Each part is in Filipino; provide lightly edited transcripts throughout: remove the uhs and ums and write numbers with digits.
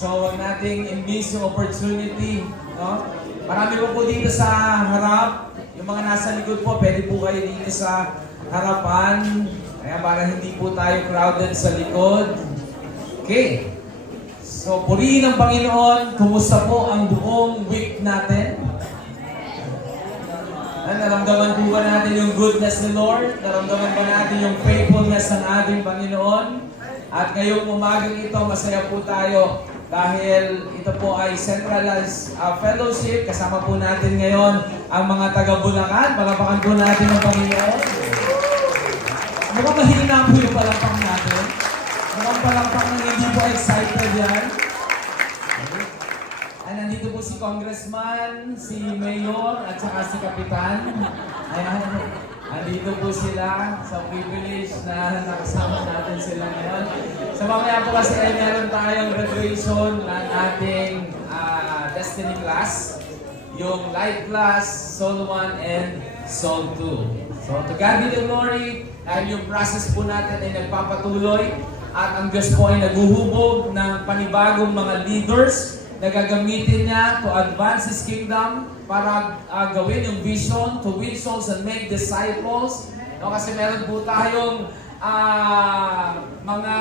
So, huwag nating i-miss yung opportunity. No? Marami po dito sa harap. Yung mga nasa likod po, pwede po kayo dito sa harapan. Kaya para hindi po tayo crowded sa likod. Okay. So, purihin ang Panginoon. Kumusta po ang buong week natin? Naramdaman po ba natin yung goodness ni Lord? Naramdaman ba natin yung faithfulness ng ating Panginoon? At ngayong umagang ito, masaya po tayo dahil ito po ay centralized fellowship. Kasama po natin ngayon ang mga taga-Bulacan. Palapakan po natin ang Panginoon. Mukhang mahina po yung palakpak natin. Mukhang palakpak na hindi po excited yan. Nandito po si Congressman, si Mayor, at saka si Kapitan. Ayan. Nandito po sila sa privilege na nakasama natin sila ngayon. Sa mamaya po kasi ay meron tayong graduation ng ating Destiny class. Yung Life class, Soul 1 and Soul 2. So to God be the glory, dahil yung process po natin ay nagpapatuloy at ang Diyos po ay naguhubog ng panibagong mga leaders na gagamitin niya to advance His kingdom para gawin yung vision to win souls and make disciples. No, kasi meron po tayong mga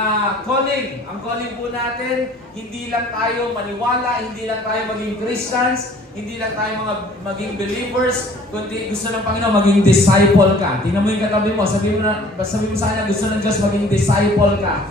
calling. Ang calling po natin, hindi lang tayo maniwala, hindi lang tayo maging Christians, hindi lang tayo maging believers, kundi gusto ng Panginoon maging disciple ka. Tingnan mo yung katabi mo, sabihin mo sa kanya, gusto ng Diyos maging disciple ka.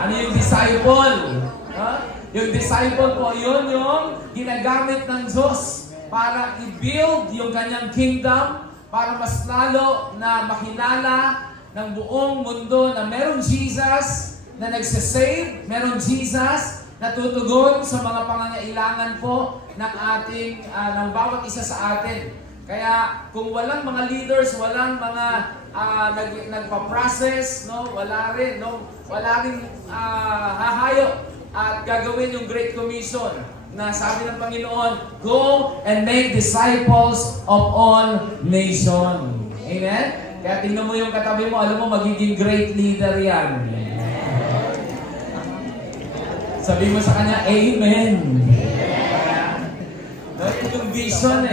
Ano yung disciple? Huh? Yung disciple po, yun yung ginagamit ng Diyos para i-build yung kanyang kingdom, para mas lalo na makilala ng buong mundo na merong Jesus na nagsasave, merong Jesus na tutugon sa mga pangangailangan po ng ating, ng bawat isa sa atin. Kaya kung walang mga leaders, walang mga nagpa-process, no, wala rin hahayo at gagawin yung Great Commission na sabi ng Panginoon, go and make disciples of all nations. Amen? Kaya tingnan mo yung katabi mo, alam mo, magiging great leader yan. Sabi mo sa kanya, Amen. Amen. Yung vision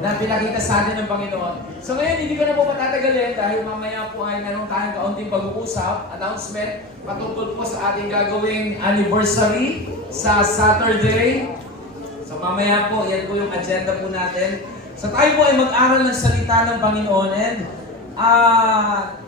na pinakita sa atin ng Panginoon. So ngayon, hindi ko na po patatagalin dahil mamaya po ay meron tayong kaunting pag-uusap, announcement, patungkol po sa ating gagawing anniversary sa Saturday. So mamaya po, yan po yung agenda po natin. So tayo po ay mag-aral ng salita ng Panginoon and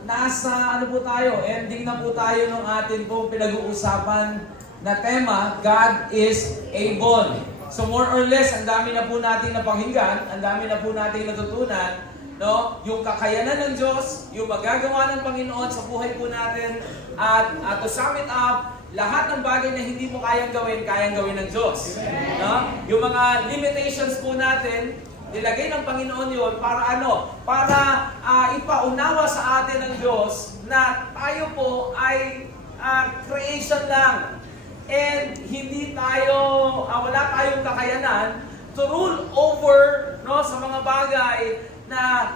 nasa ano po tayo, ending na po tayo ng atin pong pinag-uusapan na tema, God is able. So more or less, ang dami na po natin napakinggan, ang dami na po natin natutunan, no? Yung kakayanan ng Diyos, yung magagawa ng Panginoon sa buhay po natin, at to sum it up, lahat ng bagay na hindi mo kayang gawin ng Diyos. No? Yung mga limitations po natin, nilagay ng Panginoon yun para ano? Para ipaunawa sa atin ng Diyos na tayo po ay creation lang. And hindi tayo, wala tayong kakayanan to rule over, no, sa mga bagay na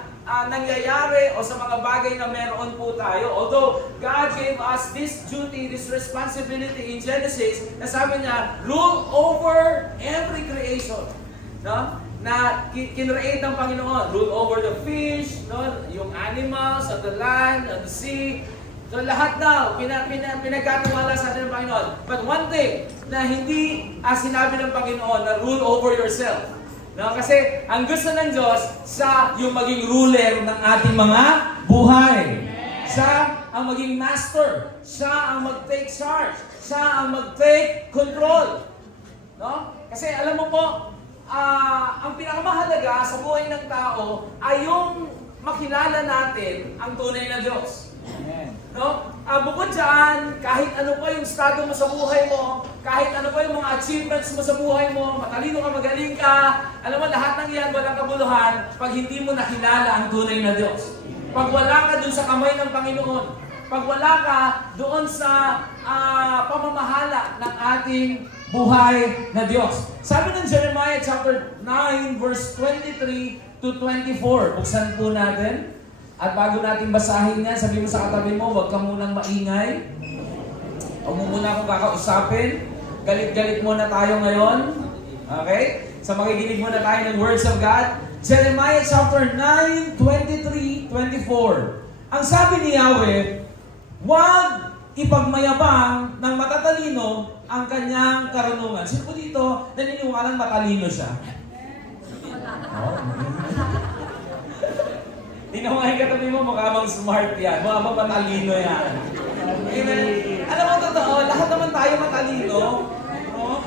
nangyayari o sa mga bagay na meron po tayo. Although God gave us this duty, this responsibility in Genesis, na sabi niya, rule over every creation. No? Na kinreate ng Panginoon. Rule over the fish, no? Yung animals, on the land, on the sea. So lahat daw, pinagkatiwala sa atin ng Panginoon. But one thing na hindi sinabi ng Panginoon na rule over yourself. No? Kasi ang gusto ng Diyos, siya yung maging ruler ng ating mga buhay. Siya ang maging master. Siya ang mag-take charge. Siya ang mag-take control. No? Kasi alam mo po, ang pinakamahalaga sa buhay ng tao ay yung makilala natin ang tunay na Diyos. Amen. No? Bukod dyan, kahit ano pa yung estado mo sa buhay mo, kahit ano pa yung mga achievements mo sa buhay mo, matalino ka, magaling ka, alam mo, lahat ng iyan, walang kabuluhan pag hindi mo nakilala ang tunay na Diyos. Pag wala ka dun sa kamay ng Panginoon, pag wala ka doon sa pamamahala ng ating buhay na Diyos. Sabi ng Jeremiah chapter 9 verse 23 to 24. Buksan po natin. At bago natin basahin yan, sabi mo sa katabi mo, huwag ka munang maingay. Huwag mo muna akong kakausapin. Galit-galit muna tayo ngayon. Okay? So makikinig muna tayo ng words of God. Jeremiah chapter 9, 23, 24. Ang sabi ni Yahweh, huwag ipagmayabang ng matatalino ang kanyang karunungan. Sino po dito naniniwalang matalino siya? Oh. Tingnan mo nga yung katabi mo, mukha bang smart yan. Mukha bang matalino yan. Amen. Alam mo totoo, lahat naman tayo matalino. No?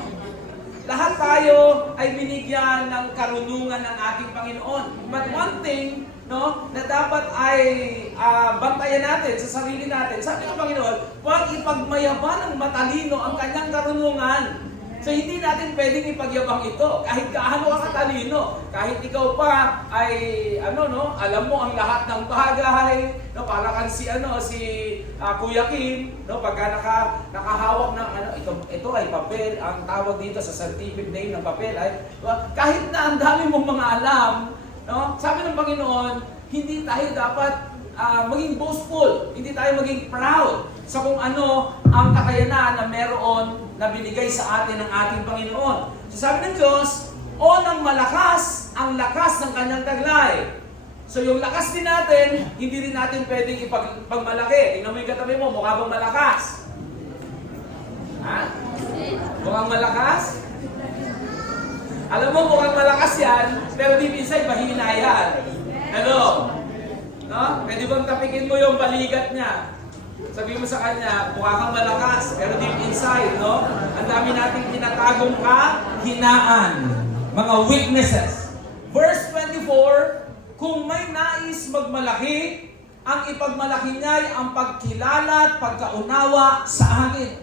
Lahat tayo ay binigyan ng karunungan ng ating Panginoon. But one thing, no, na dapat ay bantayan natin sa sarili natin. Sabi ng Panginoon, huwag ipagmayaban ng matalino ang kanyang karunungan. So hindi natin pwedeng ipagyabang ito kahit gaano ka katalino, kahit ikaw pa ay alam mo ang lahat ng bagay, no, para kang si Kuya Kim, no, pagka nakahawak ng ito ay papel, ang tawag dito sa scientific name ng papel ay kahit na ang dami mong mga alam, no, sabi ng Panginoon, hindi tayo dapat maging boastful, hindi tayo maging proud sa kung ano ang kakayanan na meron na binigay sa atin ng ating Panginoon. So sabi ng Diyos, o ng malakas ang lakas ng kanyang taglay. So yung lakas din natin, hindi rin natin pwedeng ipagmalaki. Tingnan mo yung katabi mo, mukha bang malakas? Ha? Mukhang malakas? Alam mo, mukhang malakas yan, pero deep inside, mahina yan. Ano? No? Pwede bang tapikin mo yung balikat niya? Sabi mo sa kanya, mukha kang malakas, pero deep inside, no? Ang dami nating tinatagong kahinaan, mga weaknesses. Verse 24, kung may nais magmalaki, ang ipagmalaki niya ay ang pagkilala at pagkaunawa sa akin.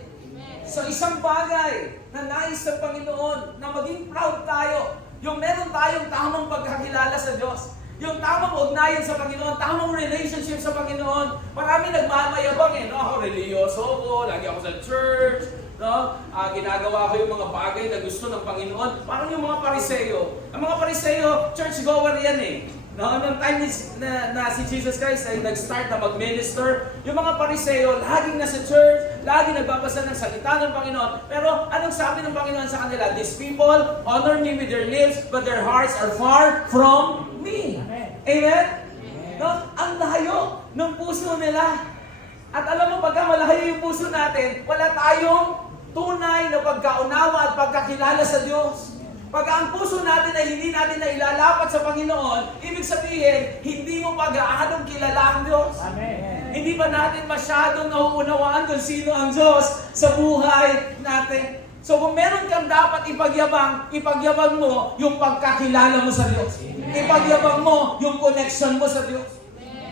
So isang bagay na nais ng Panginoon na maging proud tayo, yung meron tayong tamang pagkakilala sa Diyos. Yung tamang ugnayan sa Panginoon, tamang relationship sa Panginoon. Marami nagmamayabang no? Ako religyoso ko, lagi ako sa church, no? Ginagawa ko yung mga bagay na gusto ng Panginoon. Parang yung mga Pariseo. Ang mga Pariseo, church-goer yan eh. No? Noong time na si Jesus Christ ay nag-start na mag-minister, yung mga Pariseo, laging nasa church, laging nagbabasa ng salita ng Panginoon. Pero anong sabi ng Panginoon sa kanila? These people honor me with their lips, but their hearts are far from me. Amen? No? Ang layo ng puso nila. At alam mo, pagka malayo yung puso natin, wala tayong tunay na pagkaunawa at pagkakilala sa Diyos. Pag ang puso natin ay hindi natin na ilalapat sa Panginoon, ibig sabihin, hindi mo pa gaanong kilala ang Diyos. Amen. Hindi ba natin masyadong nauunawaan kung sino ang Diyos sa buhay natin? So kung meron kang dapat ipagyabang mo yung pagkakilala mo sa Diyos. Ipagyabang mo yung connection mo sa Diyos.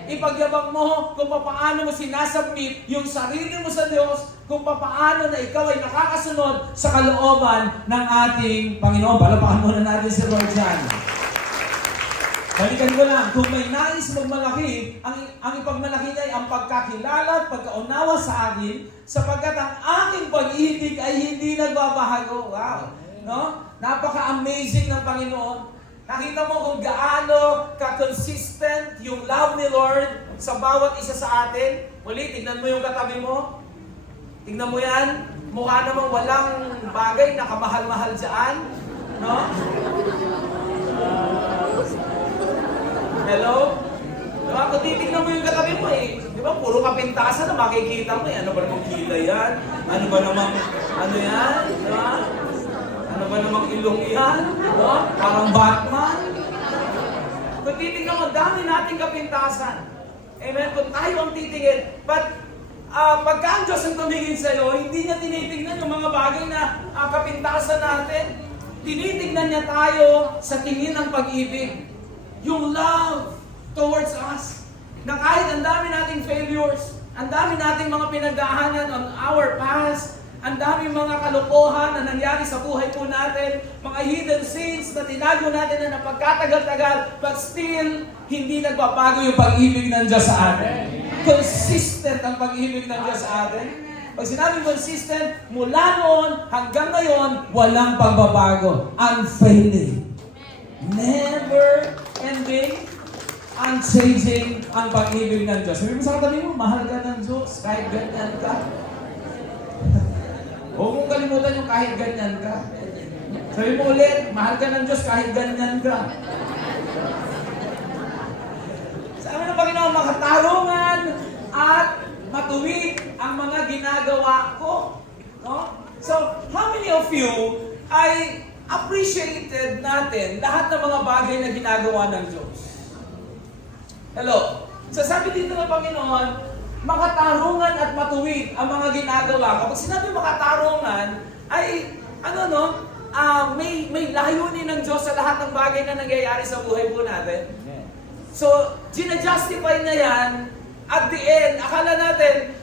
Ipagyabang mo kung paano mo sinasubmit yung sarili mo sa Diyos, kung paano na ikaw ay nakakasunod sa kalooban ng ating Panginoon. Palapakan muna natin si Lord dyan. Balikan ko lang, kung may nais magmalaki, ang ipagmalaki niya ay ang pagkakilala at pagkaunawa sa akin, sapagkat ang aking pag-ibig ay hindi nagbabago. Wow! No? Napaka-amazing ng Panginoon. Nakita mo kung gaano ka-consistent yung love ni Lord sa bawat isa sa atin. Muli, tignan mo yung katabi mo. Tignan mo yan. Mukha namang walang bagay na kamahal-mahal dyan. No? Hello? Diba? Kung titignan mo yung katabi mo di ba? Puro kapintasan na makikita mo Ano ba namang kilay yan? Ano ba namang, yan? Diba? Ano ba namang ilong yan? Diba? Parang Batman. Kung titignan mo, dami nating kapintasan. Amen? Kung tayo ang titingin. But, pagka ang Diyos ang tumingin sa'yo, hindi niya tinitignan yung mga bagay na kapintasan natin. Tinitignan niya tayo sa tingin ng pag-ibig. Yung love towards us. Na kahit ang dami nating failures, ang dami nating mga pinagdaanan on our past, ang dami mga kalokohan na nangyari sa buhay po natin, mga hidden sins na tinago natin na napagkatagal-tagal, but still, hindi nagbabago yung pag-ibig ng Diyos sa atin. Consistent ang pag-ibig ng Diyos sa atin. Pag sinabi consistent, mula noon hanggang ngayon, walang pagbabago. Unfailing. Never ending, unchanging ang pag-ibig ng Diyos. Sabi mo sa katabi mo, mahal ka ng Diyos kahit ganyan ka. makalimutan yung kahit ganyan ka. Sabi mo ulit, mahal ka ng Diyos kahit ganyan ka. Sabi ng Panginoon, makatarungan at matuwid ang mga ginagawa ko. No? So, how many of you ay appreciated natin lahat ng mga bagay na ginagawa ng Diyos? Hello? So, sabi dito ng Panginoon, makatarungan at matuwid ang mga ginagawa ko. Pag sinabi makatarungan, ay, may layunin ng Diyos sa lahat ng bagay na nangyayari sa buhay po natin. So, ginajustify na yan, at the end, akala natin,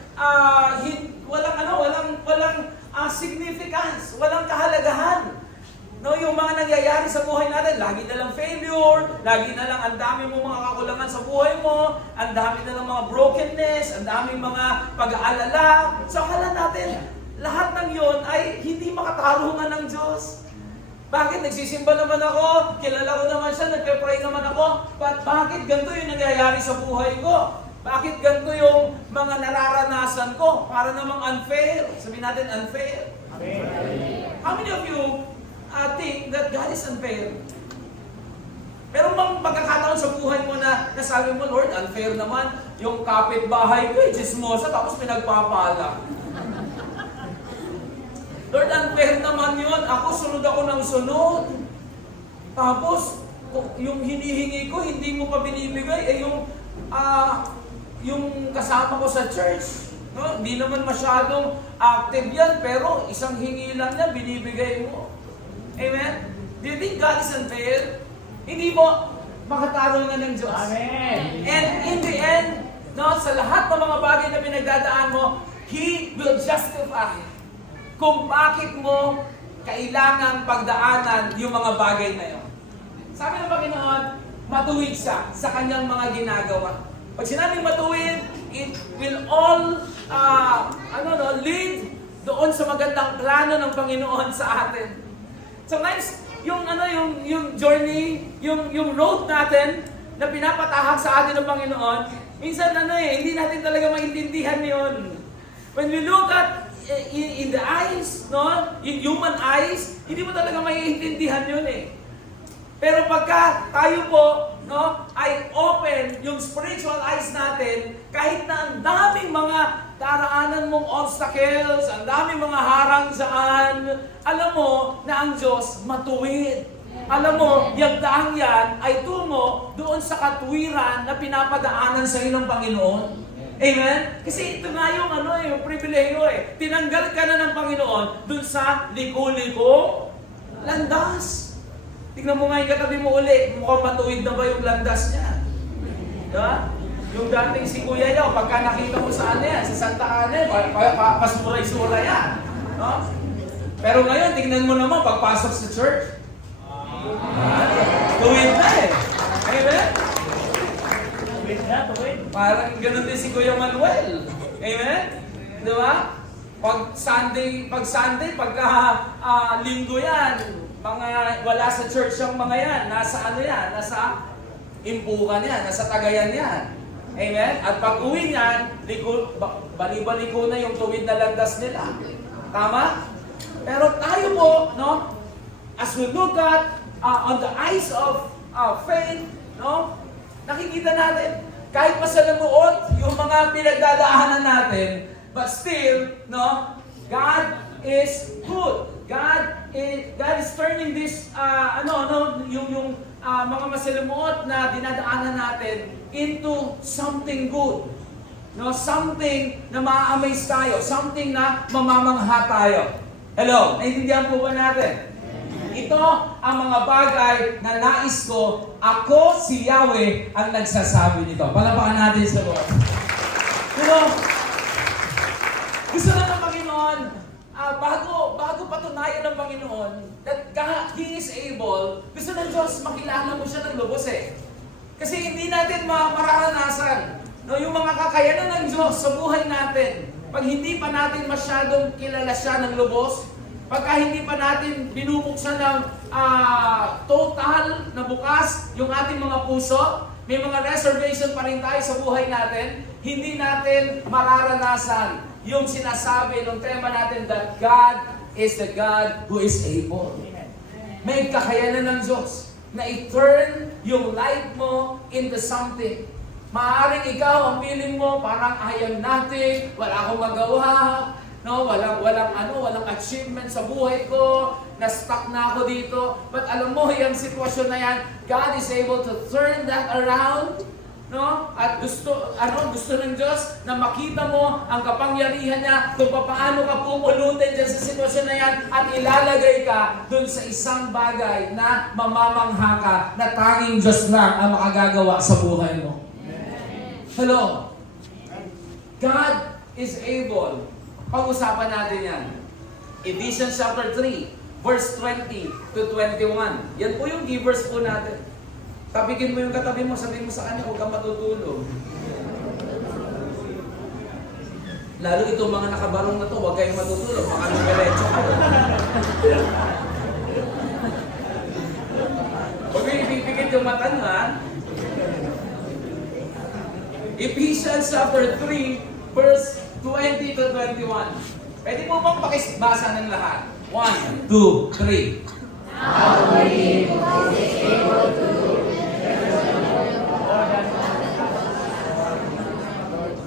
walang significance, walang kahalagahan. No, yung mga nangyayari sa buhay natin, lagi na lang failure, lagi na lang ang dami mong mga kakulangan sa buhay mo, ang dami na lang mga brokenness, ang dami mga pag-aalala. So akala natin, lahat ng yon ay hindi makatarungan ng Diyos. Bakit? Nagsisimba naman ako, kilala ko naman siya, nagpe-pray naman ako, bakit ganito yung nangyayari sa buhay ko? Bakit ganito yung mga nararanasan ko? Para namang unfair. Sabihin natin unfair. How many of you think that God is unfair? Meron bang pagkakataon sa buhay mo na nasabi mo, Lord, unfair naman, yung kapitbahay ko, chismosa, tapos pinagpapala. Lord, unfair naman yun. Ako, sunod ako ng sunod. Tapos, yung hinihingi ko, hindi mo pa binibigay, yung kasama ko sa church, no? Hindi naman masyadong active yan, pero isang hingi lang niya, binibigay mo. Amen? Do you think God is unfair? Hindi mo makatarungan ng Diyos. Amen. And in the end, no, sa lahat ng mga bagay na pinagdadaan mo, He will justify kung bakit mo kailangan pagdaanan yung mga bagay na yun. Sabi ng Panginoon, matuwid siya sa kanyang mga ginagawa. Pag sinabing matuwid, it will all lead doon sa magandang plano ng Panginoon sa atin. Sometimes, yung journey, yung road natin na pinapatahak sa atin ng Panginoon, minsan hindi natin talaga maintindihan yun. When we look at in the eyes, no, in human eyes, hindi mo talaga maiintindihan yun eh. Pero pagka tayo po, no, ay open yung spiritual eyes natin, kahit na ang daming mga daraanan mong obstacles, ang daming mga harang dyan, alam mo na ang Diyos matuwid. Alam mo, yung daang yan ay tungo doon sa katuwiran na pinapadaanan sa iyo ng Panginoon. Amen? Kasi ito nga yung pribileyo eh. Tinanggal ka na ng Panginoon doon sa liko-liko landas. Tignan mo nga yung katabi mo uli, mukhang matuwid na ba yung landas niya? Diba? Yung dating si Kuya Yaw, pagka nakita mo sa sa Santa Ana, pasuray-suray yan. No? Pero ngayon, tignan mo naman, pagpasok sa church, tuwid na eh. Amen? Tuwid na, tuwid. Parang ganun din si Kuya Manuel. Amen? Diba? Pag Sunday, pagka linggo yan, mga wala sa church yung mga yan, nasa nasa impukan yan, nasa tagayan yan. Amen? At pag uwi niyan, bali-baliko na yung tuwid na landas nila. Tama? Pero tayo po, no, as we look at on the eyes of faith, no, nakikita natin, kahit masalamuot yung mga pinagdadaanan natin, but still, no, God is good. God is turning this, yung mga masalimuot na dinadaanan natin into something good. No, something na ma-amaze tayo, something na mamamangha tayo. Hello, naiintindihan po ba natin? Ito ang mga bagay na nais ko, ako si Yahweh ang nagsasabi nito. Palapakan natin sa Lord. Gusto na ng Panginoon, bago patunayan ng Panginoon that God, He is able, gusto ng Diyos makilala mo siya ng lubos eh. Kasi hindi natin mararanasan yung mga kakayanan ng Diyos sa buhay natin. Pag hindi pa natin masyadong kilala siya ng lubos, pagka hindi pa natin binubuksan ng total na bukas yung ating mga puso, may mga reservation pa rin tayo sa buhay natin, hindi natin mararanasan yung sinasabi ng tema natin that God is the God who is able. May kakayanan ng Diyos na i-turn yung life mo into something. Maaaring ikaw, ang feeling mo, parang I am nothing, wala akong magawa, no? Walang achievement sa buhay ko, na-stuck na ako dito. But alam mo, yung sitwasyon na yan, God is able to turn that around, no? At gusto ng Diyos na makita mo ang kapangyarihan niya kung paano ka pumulutin dyan sa sitwasyon na yan at ilalagay ka dun sa isang bagay na mamamangha ka na tanging Diyos lang ang makagagawa sa buhay mo. Hello? God is able. Pag-usapan natin yan. Ephesians chapter 3, verse 20 to 21. Yan po yung key verse po natin. Tapikin mo yung katabi mo, sabihin mo sa kanya, huwag kang matutulog. Lalo itong mga nakabarong na to, huwag kayong matutulog. Baka nung-diretso ka. Huwag kayong ipipikit yung mata nyo, ha? Ephesians chapter 3, verse 20 to 21. Pwede po bang pakibasa ng lahat? 1, 2, 3. Now for him who is able to do.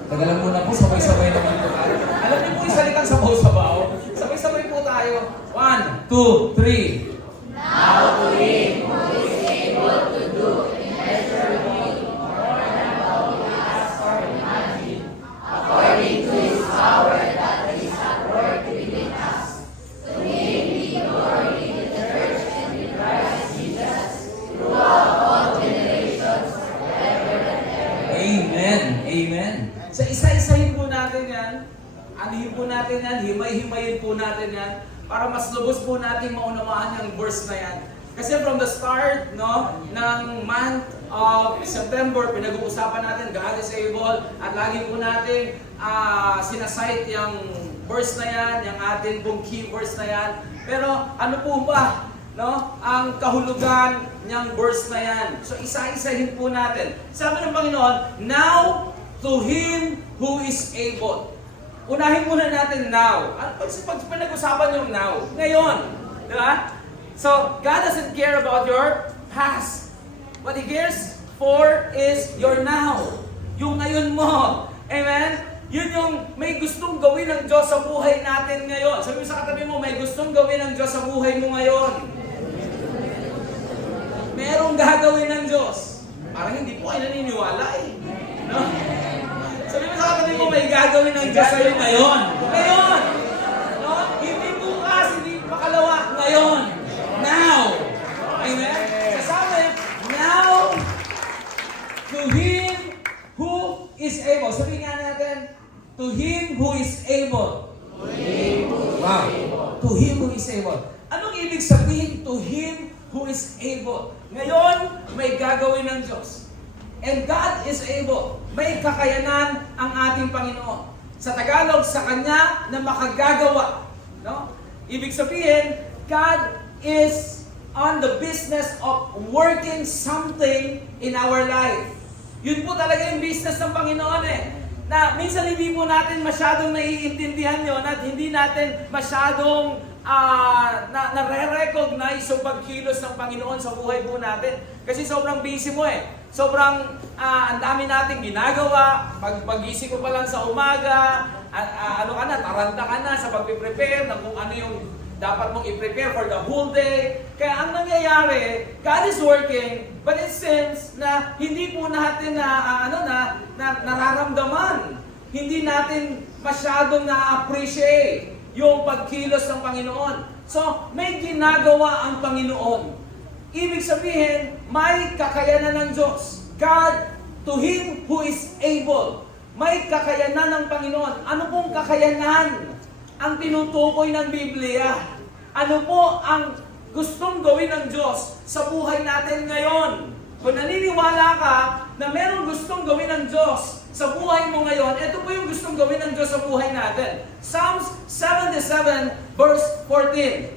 Tagalan muna po, sabay-sabay naman po tayo. Alam niyo po yung salitang sabaw-sabaw? Sabay-sabay po tayo. 1, 2, 3. Now to him who is able to do immeasurably more than all we ask or imagine, according to his power that is at work within us. To him be glory in the church and in Christ Jesus throughout all generations, forever and ever. Amen. Amen. Sa isa-isahin po natin yan, anihin po natin yan, himay-himayin po natin yan, para mas lubos po natin maunawaan yung verse na yan. Kasi from the start, no, ng month of September, pinag-uusapan natin, God is able, at lagi po natin sinasite yung verse na yan, yung ating pong key verse na yan. Pero ano po ba, no, ang kahulugan niyang verse na yan? So isa-isahin po natin. Sabi ng Panginoon, now to him who is able. Unahin muna natin now. Pag pinag-usapan yung now, ngayon. Di ba? So, God doesn't care about your past. What He cares for is your now. Yung ngayon mo. Amen? Yun yung may gustong gawin ng Diyos sa buhay natin ngayon. Sabi mo sa katabi mo, may gustong gawin ng Diyos sa buhay mo ngayon. Merong gagawin ng Diyos. Parang hindi po kayo naniniwala eh. No? Sabi mo sa katabi mo, may gagawin ng Diyos sa'yo ngayon. Ngayon! No? Hindi bukas, hindi makalawa. Ngayon! Now! Amen? Sasabi, now to Him who is able. Sabihin nga natin, to Him who is able. Wow! To Him who is able. Anong ibig sabihin to Him who is able? Ngayon, may gagawin ng Diyos. And God is able. May kakayanan ang ating Panginoon. Sa Tagalog, sa Kanya na makagagawa. No? Ibig sabihin, God is on the business of working something in our life. Yun po talaga yung business ng Panginoon eh. Na minsan hindi po natin masyadong naiintindihan yun at hindi natin masyadong nare-recognize yung pagkilos ng Panginoon sa buhay po natin. Kasi sobrang busy mo eh. Sobrang ang dami nating ginagawa. Pag-gising ko pa lang sa umaga, taranta ka na sa pag-prepare ng kung ano yung dapat mong i-prepare for the whole day. Kaya ang nangyayari, God is working, but it seems na hindi po natin nararamdaman. Hindi natin masyadong na-appreciate yung pagkilos ng Panginoon. So, may ginagawa ang Panginoon. Ibig sabihin, may kakayanan ng Diyos. God, to Him who is able. May kakayanan ng Panginoon. Ano pong kakayanan ang tinutukoy ng Biblia? Ano po ang gustong gawin ng Diyos sa buhay natin ngayon? Kung naniniwala ka na merong gustong gawin ng Diyos sa buhay mo ngayon, ito po yung gustong gawin ng Diyos sa buhay natin. Psalms 77 verse 14.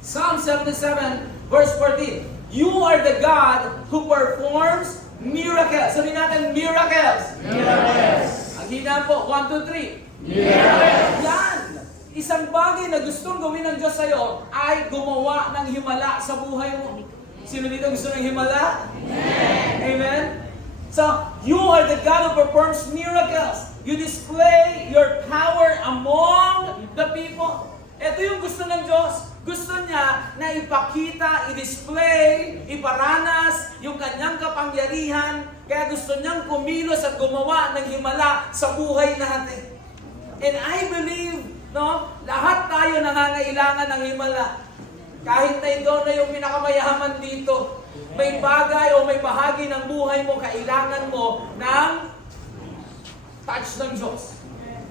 Psalm 77 verse 14. You are the God who performs miracles. Sabihin natin, miracles. Miracles. Ang hina po, 1, 2, 3. Miracles. Yan. Isang isang bagay na gustong gawin ng Diyos sa'yo ay gumawa ng himala sa buhay mo. Sino dito gusto ng himala? Amen? So, you are the God who performs miracles. You display your power among the people. Ito yung gusto ng Diyos. Gusto niya na ipakita, i-display, iparanas yung kanyang kapangyarihan. Kaya gusto niyang kumilos at gumawa ng himala sa buhay natin. And I believe, lahat tayo nangangailangan ng himala. Kahit na ito na yung pinakamayaman dito, may bagay o may bahagi ng buhay mo, kailangan mo ng touch ng Diyos.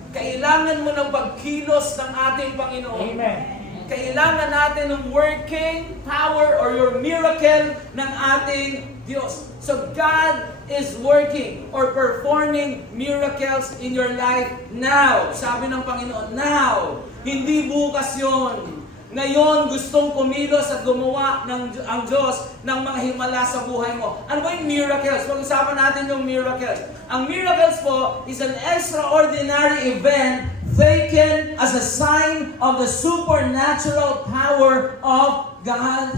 Kailangan mo ng pagkilos ng ating Panginoon. Amen. Kailangan natin ng working power or your miracle ng ating Diyos. So God is working or performing miracles in your life now. Sabi ng Panginoon, now. Hindi bukas yon. Ngayon, gustong kumilos at gumawa ang Diyos ng mga himala sa buhay mo. Ano ba yung miracles? Pag-usapan natin yung miracles. Ang miracles po is an extraordinary event taken as a sign of the supernatural power of God.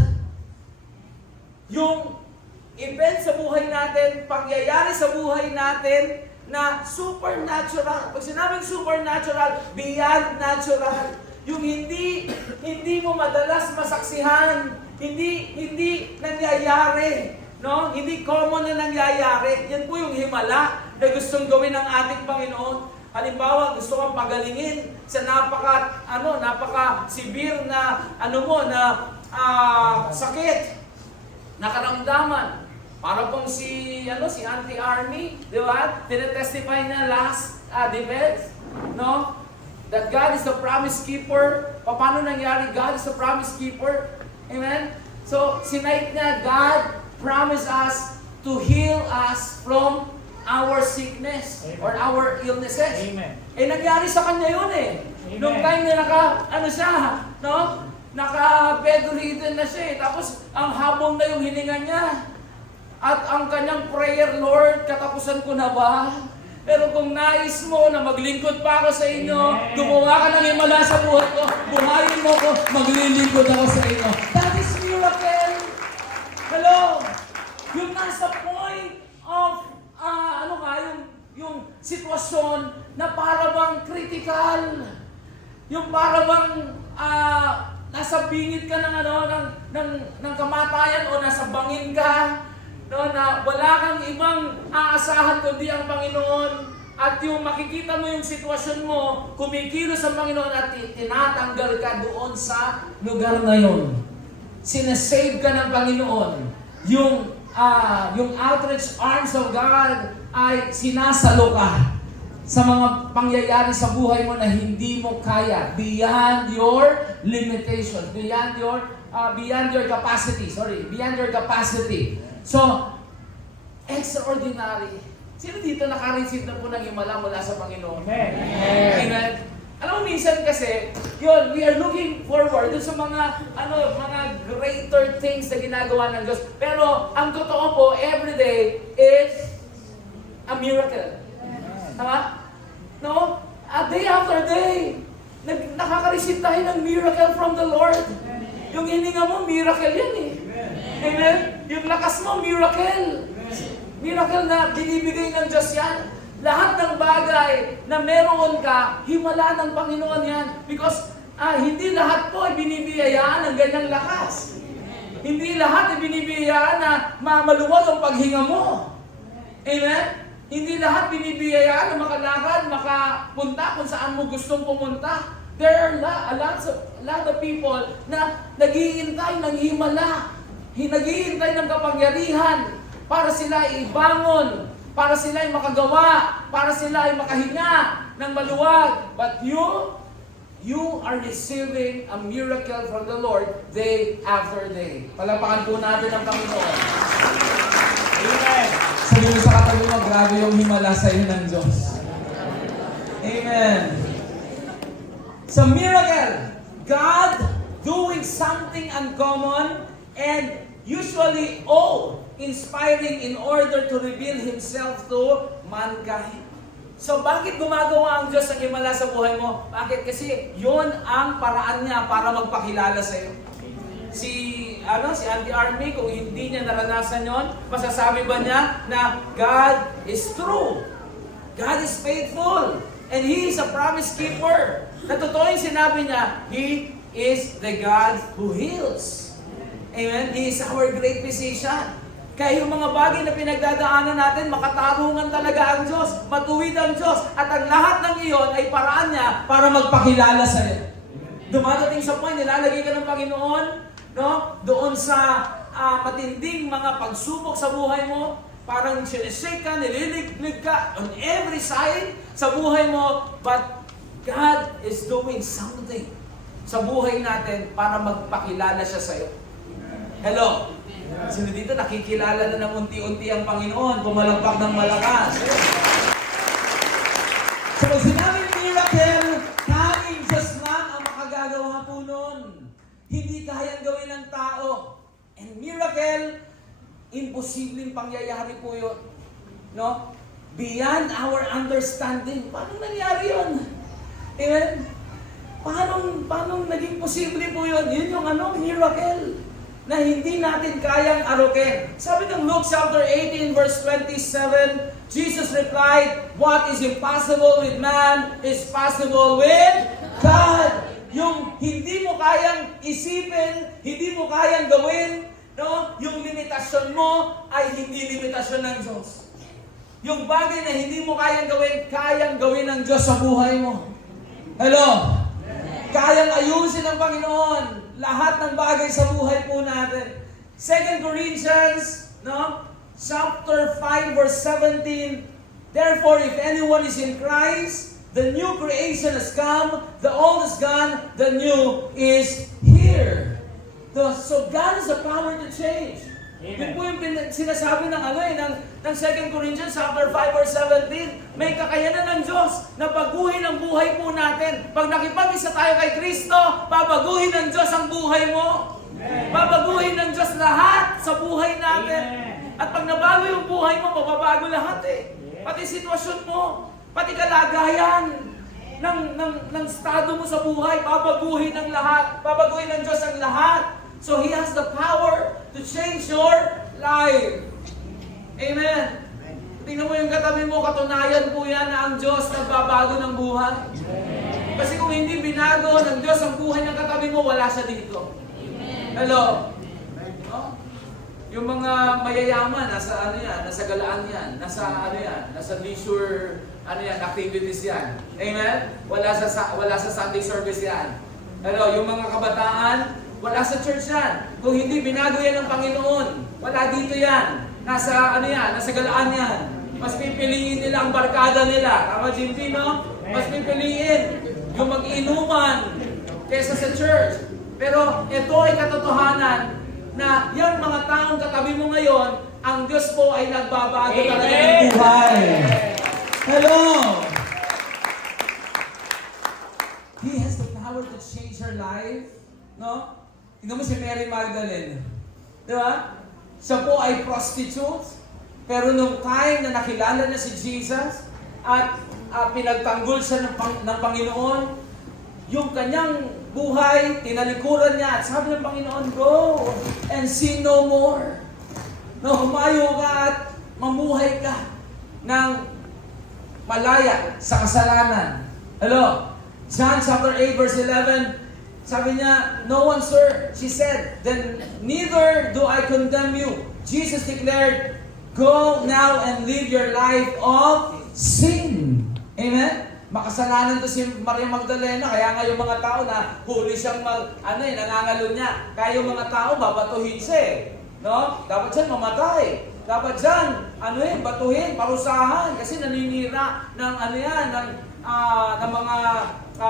Yung event sa buhay natin, pangyayari sa buhay natin na supernatural. Pag sinabing supernatural, beyond natural. Yung hindi mo madalas masaksihan, hindi nangyayari, Hindi common na nangyayari. Yan po yung himala na gustong gawin ng ating Panginoon. Halimbawa, gusto kang pagalingin sa napaka-sibir na sakit, nakaramdaman. Para pong si Auntie Army, di ba? Tinetestify niya last defense, that God is the promise keeper. Paano nangyari? God is the promise keeper. Amen? So, sinight niya, God promised us to heal us from our sickness. Amen. Or our illnesses. Amen. Nangyari sa kanya yun eh. Amen. Nung time na naka-bedridden na siya eh. Tapos, ang habong na yung hininga niya. At ang kanyang prayer, Lord, katapusan ko na ba? Pero kung nais mo na maglingkod pa ako sa inyo, Amen. gumawa ka ng himala sa buhay ko, buhayin mo ko, maglilingkod ako sa inyo. That is miracle. Hello? Yung nasa point of, yung sitwasyon na para bang critical. Yung para bang, nasa bingit ka ng kamatayan o nasa bangin ka. Na wala kang ibang aasahan kundi ang Panginoon at yung makikita mo yung sitwasyon mo, kumikilos ang Panginoon at tinatanggal ka doon sa lugar na yun. Sinasave ka ng Panginoon. Yung outreach arms of God ay sinasalo ka sa mga pangyayari sa buhay mo na hindi mo kaya, beyond your limitations, beyond your capacity. So, extraordinary. Sino dito naka-receive na po ng himala mula sa Panginoon? Amen. Amen. Alam mo, minsan kasi, yun, we are looking forward dun sa mga greater things na ginagawa ng Diyos. Pero, ang totoo po, every day is a miracle. Tama? No? Day after day, nakaka-receive tayo ng miracle from the Lord. Yung hininga mo, miracle yan eh. Amen? Yung lakas mo, miracle. Miracle na binibigay ng Diyos yan. Lahat ng bagay na meron ka, himala ng Panginoon yan. Because hindi lahat po ay binibiyayaan ng ganyang lakas. Hindi lahat ay binibiyayaan na maluwag ang paghinga mo. Amen? Hindi lahat binibiyayaan na makalakad, makapunta kung saan mo gustong pumunta. There are a lot of people na naghihintay ng himala. Naghihintay ng kapangyarihan para sila ibangon, para sila ay makagawa, para sila ay makahinga ng maluwag. But you are receiving a miracle from the Lord day after day. Palapakan po natin ang Panginoon. Amen. Sabi mo sa katabi mo, grabe yung himala sa iyo ng Diyos. Amen. So miracle, God doing something uncommon and usually awe-inspiring in order to reveal Himself to mankind. So bakit gumagawa ang Diyos ng himala sa buhay mo? Bakit? Kasi yon ang paraan niya para magpakilala sa iyo. Si Auntie Army, kung hindi niya naranasan yon, masasabi ba niya na God is true? God is faithful. And He is a promise keeper. Na totoo yung sinabi niya, He is the God who heals. Amen? He is our great physician. Kaya yung mga bagay na pinagdadaanan natin, makatarungan talaga ang Diyos, matuwid ang Diyos, at ang lahat ng iyon ay paraan niya para magpakilala sa iyo. Dumadating sa point, nilalagay ka ng Panginoon, no? Doon sa matinding mga pagsubok sa buhay mo, parang sinishake ka, nililiglig ka on every side sa buhay mo, but God is doing something sa buhay natin para magpakilala siya sa iyo. Hello? Sino dito nakikilala na ng unti-unti ang Panginoon, pumalagpak ng malakas? So pag sinabing miracle, tanging Diyos lang ang makagagawa po nun. Hindi kayang gawin ng tao. And miracle, imposibleng pangyayari po yun. No? Beyond our understanding. Paano nangyari yun? Amen? Paano naging posible po yun? Yun yung miracle na hindi natin kayang arukin. Sabi ng Luke chapter 18 verse 27, Jesus replied, "What is impossible with man is possible with God." Yung hindi mo kayang isipin, hindi mo kayang gawin, no? Yung limitasyon mo ay hindi limitasyon ng Diyos. Yung bagay na hindi mo kayang gawin ng Diyos sa buhay mo. Hello? Kayang ayusin ng Panginoon lahat ng bagay sa buhay po natin. 2 Corinthians, chapter 5, verse 17, "Therefore, if anyone is in Christ, the new creation has come, the old is gone, the new is here." So God has the power to change. Yun po yung sinasabi ng 2 Corinthians chapter 5 verse 17. May kakayanan ng Diyos na baguhin ang buhay po natin. Pag nakipag-isa tayo kay Kristo, babaguhin ng Diyos ang buhay mo. Babaguhin ng Diyos lahat sa buhay natin. At pag nabago yung buhay mo, mababago lahat eh. Pati sitwasyon mo, pati kalagayan ng estado mo sa buhay, babaguhin ng lahat. Babaguhin ng Diyos ang lahat. So He has the power to change your life. Amen. Tingnan mo yung katabi mo, katunayan po yan na ang Diyos nagbabago ng buhay. Kasi kung hindi binago ng Diyos ang buhay ng katabi mo, wala siya dito. Hello? Yung mga mayayaman, nasa nasa galaan yan, nasa leisure, activities yan. Amen? Wala sa Sunday service yan. Hello? Yung mga kabataan, wala sa church yan. Kung hindi binago yan ng Panginoon, wala dito yan. Nasa galaan yan. Mas pipiliin nila ang barkada nila. Tama, Jimmy, no? Mas pipiliin yung mag-inuman kaysa sa church. Pero ito ay katotohanan na yung mga taong katabi mo ngayon, ang Diyos po ay nagbabago talaga ng buhay. Hello! He has the power to change your life. No? Tingnan mo si Mary Magdalene. Di ba? Siya po ay prostitute. Pero nung time na nakilala niya si Jesus at pinagtanggol siya ng Panginoon, yung kanyang buhay, tinalikuran niya. At sabi ng Panginoon, "Go and sin no more." No, humayo ka at mamuhay ka ng malaya sa kasalanan. Hello? John chapter 8 verse 11, sabi niya, "No one, sir," she said, "then neither do I condemn you." Jesus declared, "Go now and live your life of sin." Amen? Makasalanan to si Maria Magdalena, kaya nga yung mga tao na huli siyang nangangalo niya. Kaya yung mga tao, babatuhin siya eh. No? Dapat siya mamatay. Dapat dyan, batuhin, parusahan, kasi naninira ng ng mga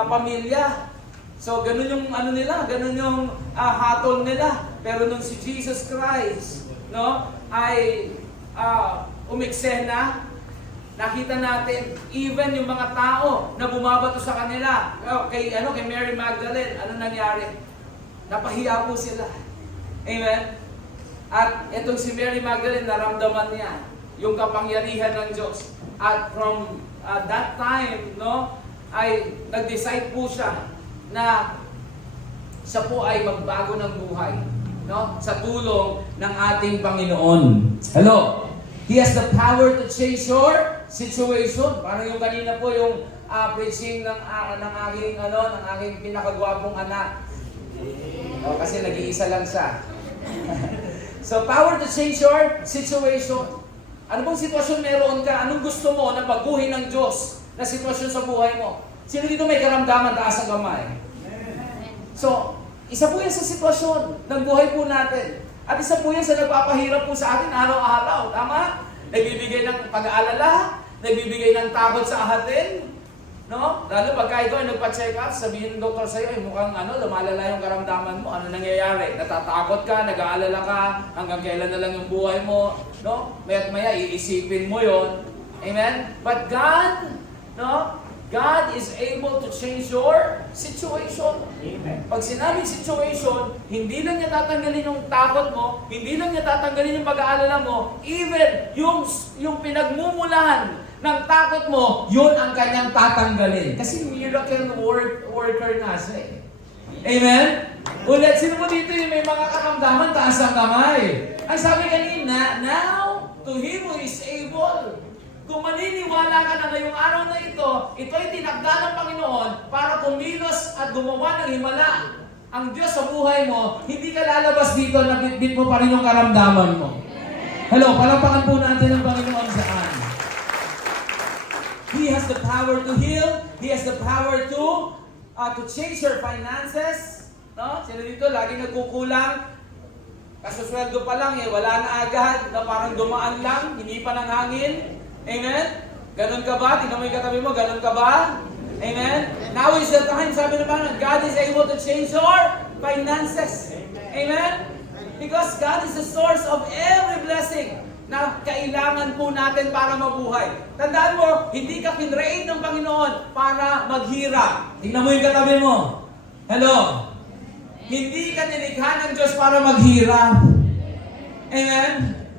pamilya. So, ganun yung ganun yung hatol nila. Pero nung si Jesus Christ, ay umiksena, nakita natin, even yung mga tao na bumabato sa kanila, kay Mary Magdalene, ano nangyari? Napahiya po sila. Amen? At itong si Mary Magdalene, naramdaman niya yung kapangyarihan ng Diyos. At from that time, no, ay nag-decide po siya na siya po ay magbago ng buhay, no, sa tulong ng ating Panginoon. Hello. He has the power to change your situation. Parang yung kanina po yung preaching ng aking pinakagwapong anak. O, kasi nag-iisa lang siya. So, power to change your situation. Ano bang sitwasyon meron ka? Anong gusto mo na baguhin ng Diyos na sitwasyon sa buhay mo? Sino dito may karamdaman, taas ang kamay? So, isa po yan sa sitwasyon ng buhay po natin. At isa po yan sa nagpapahirap po sa atin araw-araw. Tama? Nagbibigay ng pag-aalala, nagbibigay ng takot sa atin. No? Lalo pagka ito ay nagpa-check up, sabihin ng doktor sa'yo, mukhang lumalala yung karamdaman mo. Ano nangyayari? Natatakot ka, nag-aalala ka, hanggang kailan na lang yung buhay mo. No? Maya't maya, iisipin mo yon. Amen? But God, no? God is able to change your situation. Amen. Pag sinabing situation, hindi lang niya tatanggalin yung takot mo, hindi lang niya tatanggalin yung pag-aalala mo, even yung pinagmumulan ng takot mo, yun ang kanyang tatanggalin. Kasi miracle worker nga siya eh. Amen? Ulit, sino mo dito yung may mga karamdaman, taas ang kamay. Ang sabi kanina, now, to Him who is able. Kung maniniwala ka na ngayong araw na ito ay tinakda ng Panginoon para kumilos at gumawa ng himala. Ang Diyos sa buhay mo, hindi ka lalabas dito na bitbit mo pa rin yung karamdaman mo. Hello, palapakan po natin ang Panginoon saan. He has the power to heal. He has the power to change your finances. No? Sino dito, lagi nagkukulang. Kasusweldo pa lang, wala na agad, na parang dumaan lang, hindi pa ng hangin. Amen? Ganon ka ba? Tingnan mo yung katabi mo, ganon ka ba? Amen? Now is the time, sabi naman, God is able to change your finances. Amen? Because God is the source of every blessing na kailangan po natin para mabuhay. Tandaan mo, hindi ka pinraid ng Panginoon para maghirap. Tingnan mo yung katabi mo. Hello? Hindi ka nilikha ng Diyos para maghirap. Amen?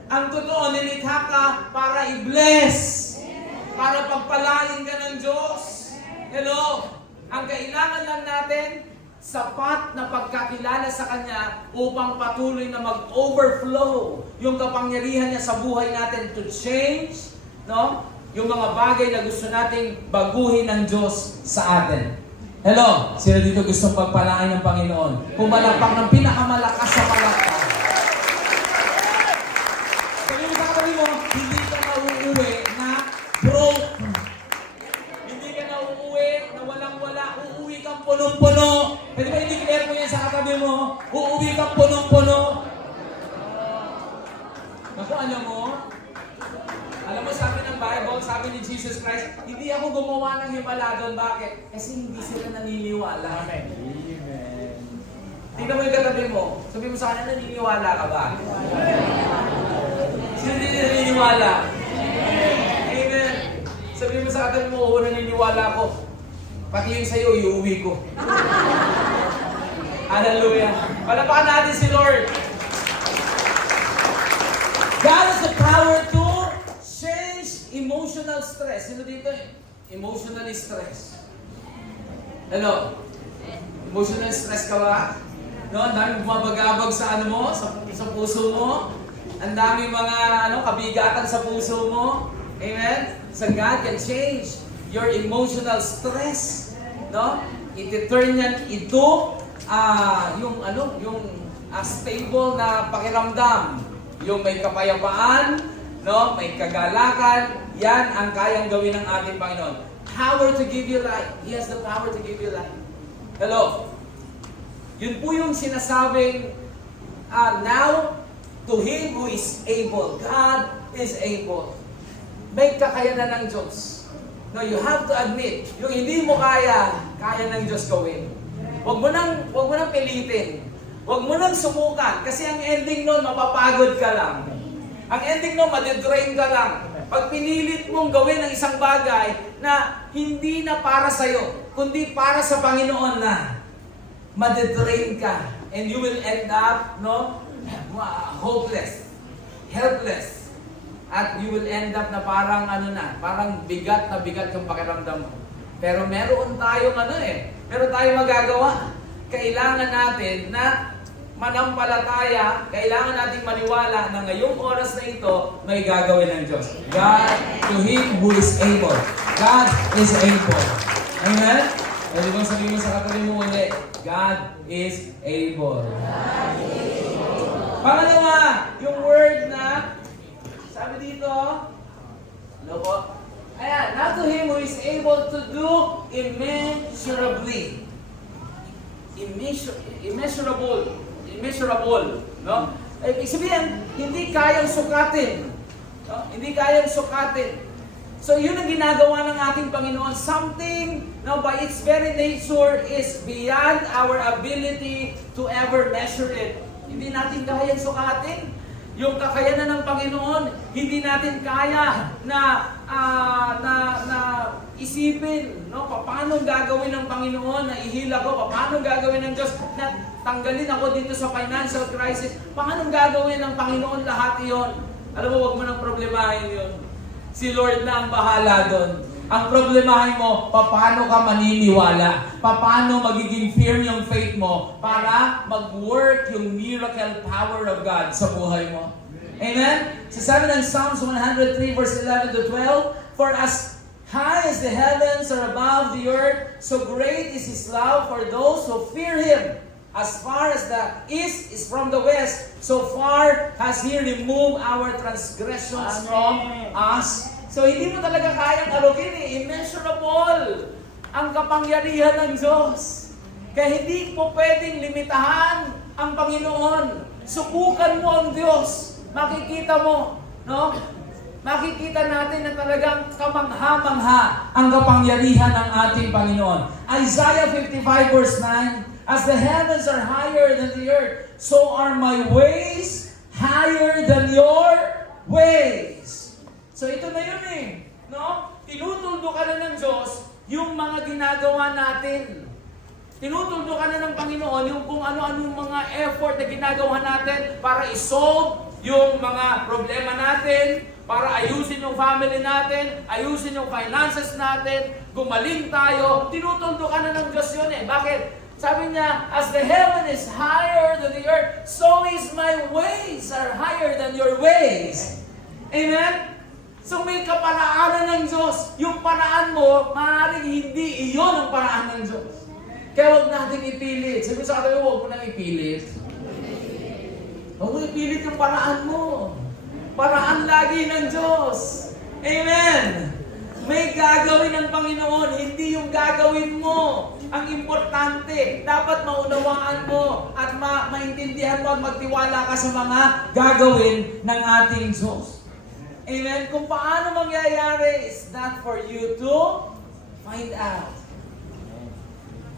Ang totoo, nilikha ka para i-bless. Para pagpalain ka ng Diyos. Hello? Ang kailangan lang natin, sapat na pagkakilala sa Kanya upang patuloy na mag-overflow yung kapangyarihan niya sa buhay natin to change, no? Yung mga bagay na gusto nating baguhin ng Diyos sa atin. Hello? Sino dito gustong pagpalain ng Panginoon? Pumalakpak ng pinakamalakas sa palakpak. Sabi mo sa katabi mo, hindi ka na uuwi na broke. Hindi ka na uuwi na walang-wala. Uuwi kang punong-puno. Pwede ba i-declare mo yan sa katabi mo? Uuwi kang punong-puno. Naku, alam mo, sabi ng Bible, sabi ni Jesus Christ, hindi ako gumawa ng himala doon. Bakit? Kasi hindi sila naniniwala. Amen. Tingnan mo yung katabi mo. Sabi mo sa kanya, naniniwala ka ba? Sino hindi naniniwala? Amen. Sabi mo sa katabi mo, oo, naniniwala ko. Pati yung sa'yo, iuwi ko. Hallelujah. Palapakan natin si Lord. God has the power to change emotional stress. Sino dito? Emotionally stress. Hello? Emotional stress ka ba? No, ang daming bumabagabag sa ano mo, sa puso mo. Ang daming mga kabigatan sa puso mo. Amen? So God can change your emotional stress. No? I-turn yan ito yung stable na pakiramdam. Yung may kapayapaan, no? May kagalakan, yan ang kayang gawin ng ating Panginoon. Power to give you life. He has the power to give you life. Hello? Yun po yung sinasabing, now, to Him who is able. God is able. May kakayanan ng Diyos. No, you have to admit, yung hindi mo kaya ng Diyos gawin. Huwag mo nang pilitin. Huwag mo nang sumukan. Kasi ang ending nun, mapapagod ka lang. Ang ending nun, madidrain ka lang. Pag pinilit mong gawin ang isang bagay na hindi na para sa'yo, kundi para sa Panginoon na, madidrain ka. And you will end up, hopeless, helpless. at you will end up na parang parang bigat na bigat yung pakiramdam mo. Pero meron tayong meron tayong magagawa. Kailangan natin na manampalataya, kailangan nating maniwala na ngayong oras na ito, may gagawin ng Diyos. God, to Him who is able. God is able. Amen? Pwede bang sabihin mo sa katabi mo ulit, God is able. Pangalawa, yung word na, sabi dito, ano po? Ayan, now to Him who is able to do immeasurably. Immeasurable, no? Ibig sabihin, hindi kayang sukatin. No? Hindi kayang sukatin. So, yun ang ginagawa ng ating Panginoon. Something, no, by its very nature, is beyond our ability to ever measure it. Hindi natin kayang sukatin. Yung kakayanan ng Panginoon, hindi natin kaya na isipin, no? Paano gagawin ng Panginoon na ihila ko? Paano gagawin ng Diyos na tanggalin ako dito sa financial crisis? Paano gagawin ng Panginoon lahat iyon? Alam mo, wag mo nang problemahin yun. Si Lord na ang bahala doon. Ang problemahin mo, paano ka maniniwala? Paano magiging firm yung faith mo para mag-work yung miracle power of God sa buhay mo? Amen? So sabi ng Psalms 103 verse 11 to 12, For as high as the heavens are above the earth, so great is His love for those who fear Him. As far as the east is from the west, so far has He removed our transgressions from us. So hindi mo talaga kayang alugin immeasurable ang kapangyarihan ng Diyos. Kaya hindi po pwedeng limitahan ang Panginoon. Subukan mo ang Diyos. Makikita mo, no? Makikita natin na talagang kamangha-mangha ang kapangyarihan ng ating Panginoon. Isaiah 55 verse 9, As the heavens are higher than the earth, so are my ways higher than your ways. So ito na yun no? Tinutuldo ka na ng Diyos yung mga ginagawa natin. Tinutuldo ka na ng Panginoon yung kung ano-anong mga effort na ginagawa natin para isolve yung mga problema natin, para ayusin yung family natin, ayusin yung finances natin, gumaling tayo. Tinutuldo ka na ng Diyos yun Bakit? Sabi niya, as the heaven is higher than the earth, so is my ways are higher than your ways. Amen? So may kaparaanan ng Diyos. Yung paraan mo, maaaring hindi iyon ang paraan ng Diyos. Kaya huwag natin ipilit. Sabi sa katabi, huwag mo nang ipilit. Huwag mo ipilit yung paraan mo. Paraan lagi ng Diyos. Amen! May gagawin ng Panginoon, hindi yung gagawin mo. Ang importante, dapat maunawaan mo at maintindihan mo at magtiwala ka sa mga gagawin ng ating Diyos. Amen? Kung paano mangyayari, it's not for you to find out.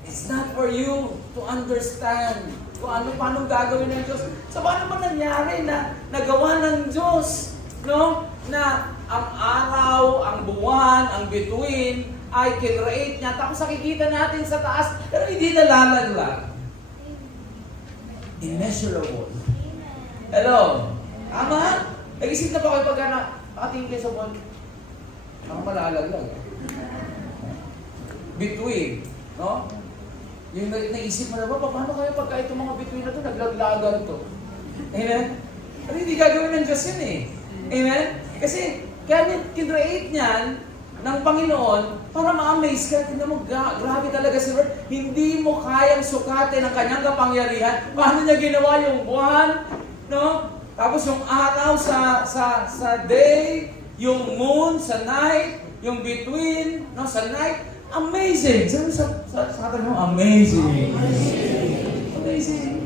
It's not for you to understand kung paano gagawin ng Diyos. So, paano ba nangyari na nagawa ng Diyos, no? Na ang araw, ang buwan, ang bituin, ay kinreate niya. Tapos nakikita natin sa taas, pero hindi nalalaglag. Immeasurable. Hello? Tama? Nag-isip na ba kayo pagka nakatingin kayo sa buwan? Ang malalaglag. Bituin. No? Yung naisip mo na ba, paano kayo pagka itong mga bituin na ito, naglaglagan ito? Amen? Pero hindi gagawin ng Diyos yun Amen? Kasi, kaya kinreate niyan ng Panginoon para ma-amaze ka. Tingnan mo, grabe talaga si Lord. Hindi mo kayang sukatin ang kanyang kapangyarihan. Paano niya ginawa yung buwan? No? Tapos yung araw sa day, yung moon sa night, yung between, no, sa night, amazing. Sabi sa katabi mo, amazing. Amazing.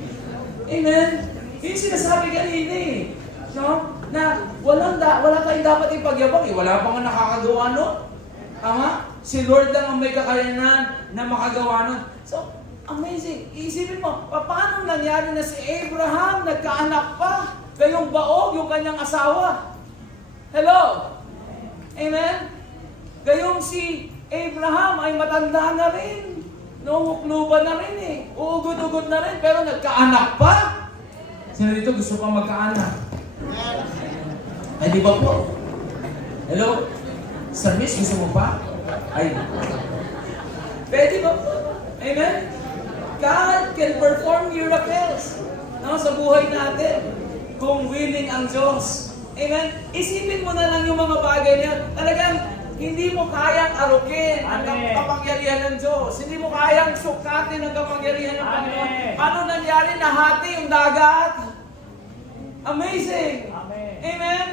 Amen? Yung sinasabi kanina no? Na wala tayong dapat ipagyabang wala pa nga nakakagawa nun. Tama? Si Lord lang ang may kakayanan na makagawa nun. So, amazing. Iisipin mo, paano nangyari na si Abraham nagkaanak pa? Gayong baog yung kanyang asawa. Hello? Amen? Gayong si Abraham ay matanda na rin. Hukluban na rin Uugod-ugod na rin, pero nagkaanak pa. Sino dito gusto pang magkaanak? Ay, di ba po? Hello? Sir Miss, gusto mo pa? Ay. Pwede ba po? Amen? God can perform miracles, no, sa buhay natin kung willing ang Diyos. Amen? Isipin mo na lang yung mga bagay niya. Talagang hindi mo kayang arukin ang Amen. kapangyarihan ng Diyos. Hindi mo kayang sukatin ang kapangyarihan ng Panginoon. Amen. Paano nangyari na hati yung dagat? Amazing! Amen. Amen?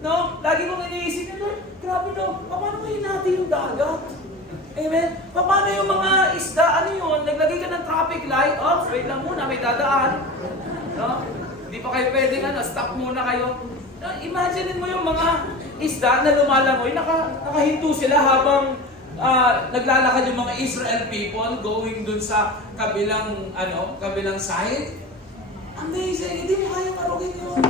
No? Lagi kong iniisip, Lord, grabe no, paano mo hinati yung dagat? Amen? Paano yung mga isda, ano yun? Naglagay ka ng traffic light, oh, wait lang muna, may dadaan. No? Hindi pa kayo pwedeng, stop muna kayo. No, imagine mo yung mga isda na lumalangoy, nakahinto sila habang naglalakad yung mga Israel people going dun sa kabilang side. Amazing! Hindi mo kayang arugin yun.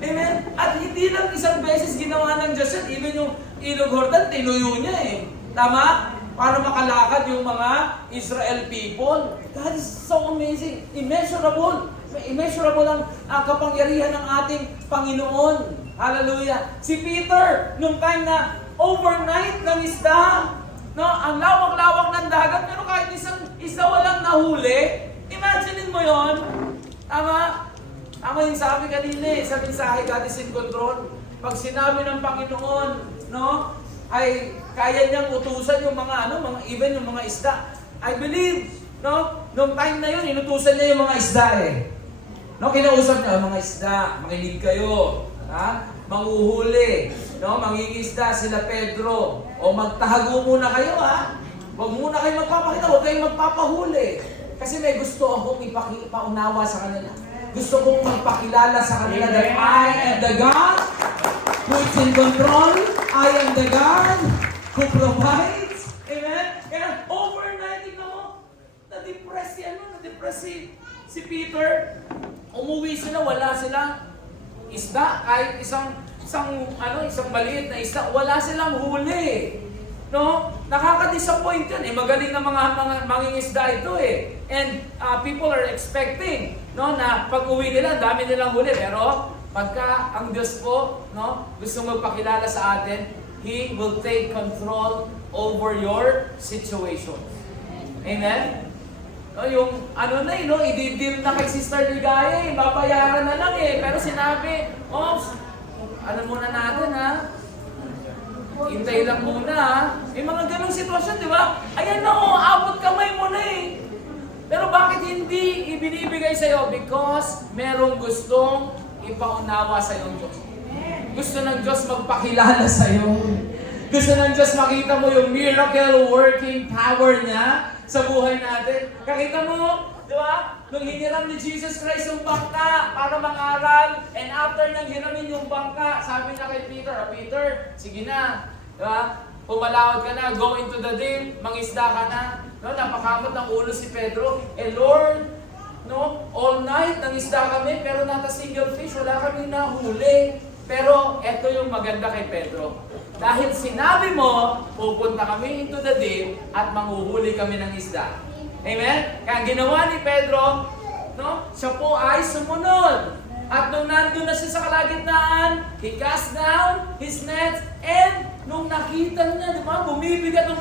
Amen? At hindi lang isang beses ginawa ng Diyos yan. Even yung Ilog Jordan, tinuyo niya eh. Tama? Para makalakad yung mga Israel people. God is so amazing. Immeasurable. Immeasurable ang kapangyarihan ng ating Panginoon. Hallelujah. Si Peter, nung time na overnight ng isda, no, ang lawak-lawak ng dagat, pero kahit isang isda walang nahuli, imaginein mo yon. Tama? Tama yung sabi kanina sa mensahe, God is in control. Pag sinabi ng Panginoon, no, ay kaya niyang utusan yung mga even yung mga isda. I believe, no, nung time na yun, inutusan niya yung mga isda eh. No, kinausap niya, mga isda, makinig kayo, ha? Manguhuli, no, mangingisda sila Pedro. O magtahago muna kayo, ha? Huwag muna kayo magpapakita, huwag kayong magpapahuli. Kasi may gusto akong ipaunawa sa kanila. Gusto kong magpakilala sa kanila that I am the God who is in control. I am the God who provides. Amen? Kaya overnight, na-depress si Peter. Umuwi sila, wala silang isda. Kahit isang maliit na isda, wala silang huli. No? Nakaka-disappoint yun. Magaling na mga mangingisda ito eh. And people are expecting, no, na pag-uwi nila, dami nilang huli. Pero pagka ang Diyos po, no, gusto magpakilala sa atin, He will take control over your situation. Amen? No, yung i-deal na kay Sister Ligaya, babayaran na lang eh. Pero sinabi, muna natin ha. Hintay lang muna ha. May mga ganong sitwasyon, di ba? Ayan na abot kamay mo na eh. Pero bakit hindi ibinibigay sa'yo? Because merong gustong ipaunawa sa'yo ng Diyos. Gusto ng Diyos magpakilala sa'yo. Gusto ng Diyos makita mo yung miracle working power niya sa buhay natin. Kakita mo, di ba? Nung hiniram ni Jesus Christ yung bangka para mangaral, and after nang hiramin yung bangka, sabi na kay Peter, Peter, sige na, di ba? Pumalawad ka na, go into the deep, mangisda ka na. No, napakamot ng ulo si Pedro. Lord, no, all night nangisda kami, pero not a single fish, wala kaming nahuli. Pero eto yung maganda kay Pedro. Dahil sinabi mo, pupunta kami into the deep at manghuhuli kami ng isda. Amen? Kaya ginawa ni Pedro, no, siya po ay sumunod. At nung nandun na siya sa kalagitnaan, he cast down his nets, and nung nakita niya, di ba, bumibigat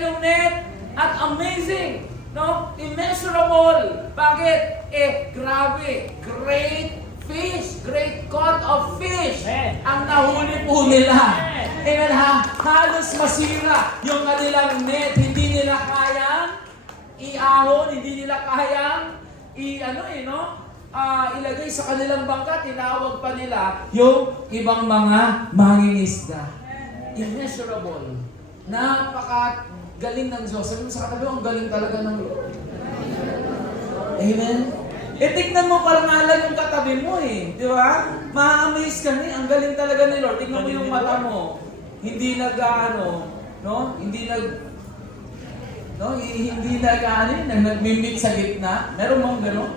yung net, at amazing, no, immeasurable. Bakit? Grabe, great fish, great caught of fish, ang nahuli po nila. Amen, halos masira yung kanilang net, hindi nila kayang iahon, hindi nila kayang ilagay sa kanilang bangka. Tinawag pa nila yung ibang mga mangingisda. Immeasurable. Napaka-galing ng Diyos. Sabi mo sa katabi, ang galing talaga ng Lord. Amen? Tignan mo palangalan yung katabi mo eh. Di ba? Ma-amaze ka ni. Ang galing talaga ni Lord. Tignan mo yung mata mo. Hindi nagmimik sa gitna. Meron mong gano'n?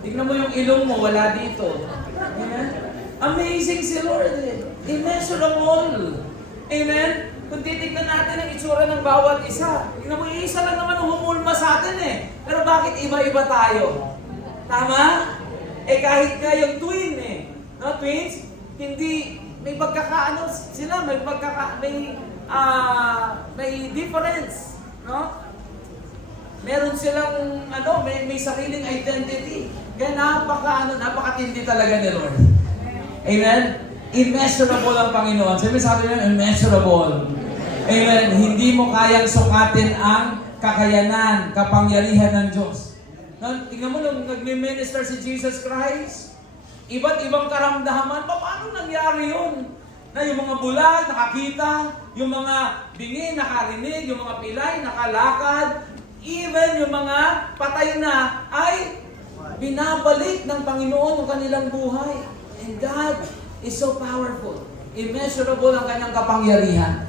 Tignan mo yung ilong mo, wala dito. Amen? Amazing si Lord eh. Immeasurable. Amen? Kung titignan natin ang itsura ng bawat isa, tignan mo, isa lang naman humulma sa atin eh. Pero bakit iba-iba tayo? Tama? Kahit nga yung twin eh. No, twins? Hindi may pagkakaano sila, may difference, no? Meron silang may sariling identity. Kaya napakatindi talaga ni Lord. Amen? Immeasurable ang Panginoon. Sabi niya, immeasurable. Amen? Hindi mo kayang sukatin ang kakayanan, kapangyarihan ng Diyos. Tingnan mo, nung nagme-minister si Jesus Christ, iba't ibang karamdaman, paano nangyari yun? Na yung mga bulag, nakakita, yung mga bingi, nakarinig, yung mga pilay, nakalakad, even yung mga patay na ay binabalik ng Panginoon yung kanilang buhay. And God is so powerful. Immeasurable ang kanyang kapangyarihan.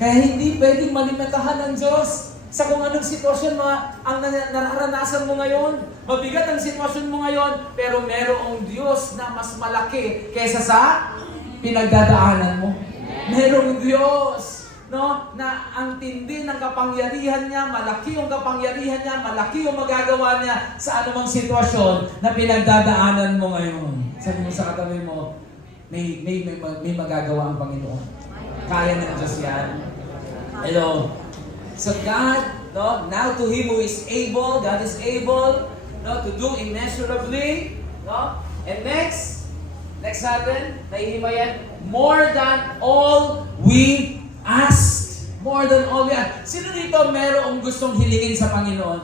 Kaya hindi pwedeng malimitahan ng Diyos sa kung anong sitwasyon ang nararanasan mo ngayon. Mabigat ang sitwasyon mo ngayon, pero merong Diyos na mas malaki kaysa sa pinagdadaanan mo. Merong Diyos, no, na ang tindi ng kapangyarihan niya, malaki yung kapangyarihan niya, malaki yung magagawa niya sa anumang sitwasyon na pinagdadaanan mo ngayon. Sabi mo sa katabi mo, may magagawa ang Panginoon. Kaya ng Diyos yan. Hello. So God, no, now to Him who is able, God is able, no, to do immeasurably, no? And next natin, nahihimayan, more than all we ask. More than all we ask. Sino dito merong gustong hilingin sa Panginoon?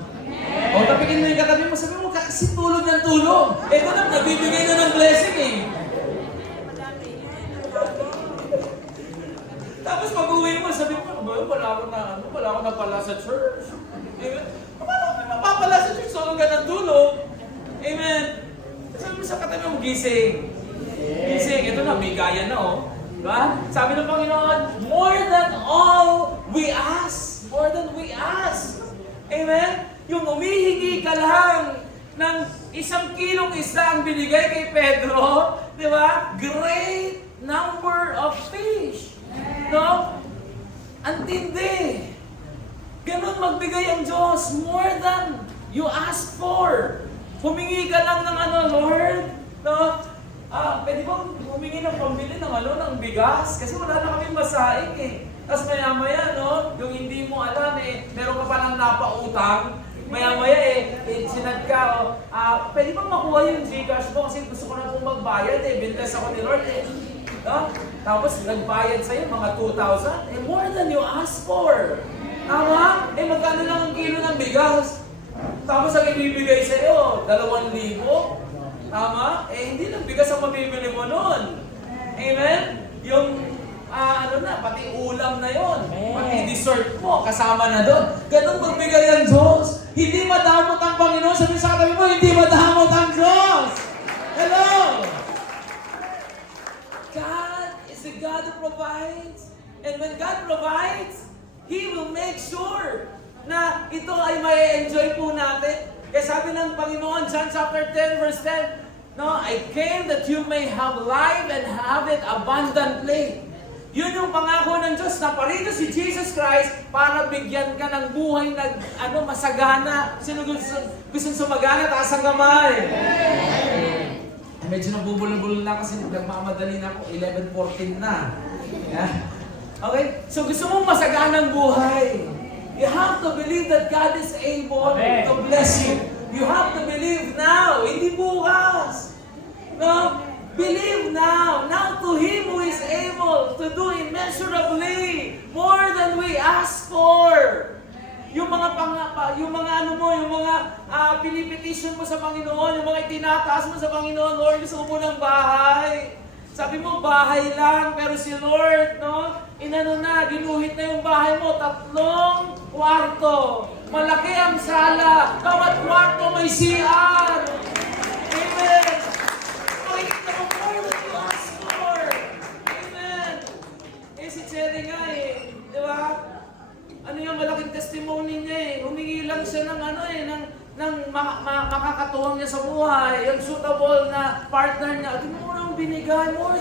O tapikin mo yung katabi mo, sabi mo, kasi tulog ng tulog. Ito na, nabibigay na ng blessing eh. Tapos pag-uwi mo, sabi mo, wala ako na pala sa church. Amen? Paano kami mapapala sa church? Tulog ka ng tulog. Amen? Sabi mo sa katabi mo, gising. Gising. Ito na, may gaya na Diba? Sabi ng Panginoon, more than all we ask. More than we ask. Amen? Yung umihingi ka lang ng 1 kilong isda ang binigay kay Pedro, di ba? Great number of fish. No? Ang tindi. Ganun magbigay ang Diyos. More than you ask for. Humingi ka lang ng Lord. No? Pwede bang humingi ng pambili ng bigas? Kasi wala na kaming masaing eh. Tapos maya-maya, no? Yung hindi mo alam meron ka palang napautang. Maya-maya sinad ka, pwede bang makuha yung Gcash mo? Kasi gusto ko na pong magbayad Bintes ako ni Lord No? Tapos nagbayad sa'yo mga 2,000. More than you ask for. Tama? Magkano lang ang kilo ng bigas? Tapos ang ibibigay sa'yo, 2,000. Tama? Hindi lang bigas ang mabibili mo nun. Amen? Yung, pati ulam na yon, pati dessert mo, kasama na doon. Ganun magbigay ang Diyos. Hindi madamot ang Panginoon. Sabi sa katabi mo, hindi madamot ang Diyos. Hello! God is the God who provides. And when God provides, He will make sure na ito ay may-enjoy po natin. Kaya sabi ng Panginoon, John chapter 10, verse 10, no, I came that you may have life and have it abundantly. Yun yung pangako ng Diyos na parito si Jesus Christ para bigyan ka ng buhay na masagana. Sino gusto sumagana? Taas ang kamay. Medyo nabubulol-bulol na kasi nagmamadali na ako. 11:14 na. Yeah. Okay? So gusto mong masaganang buhay. You have to believe that God is able to bless you. You have to believe now, hindi bukas. No? Believe now. Now to Him who is able to do immeasurably more than we ask for. Yung mga pinipetition mo sa Panginoon, yung mga itinataas mo sa Panginoon, Lord, gusto ko po ng bahay. Sabi mo, bahay lang, pero si Lord, no? Ginuhit na yung bahay mo, 3 kwarto. Malaki ang sala. Bawat kwarto may CR. Amen. Makikita mo more than you ask for. Amen. Si Cherry nga di ba? Ano yung malaking testimony niya Humingi lang siya ng makakatuwang niya sa buhay. Yung suitable na partner niya. Di mo nang binigay mo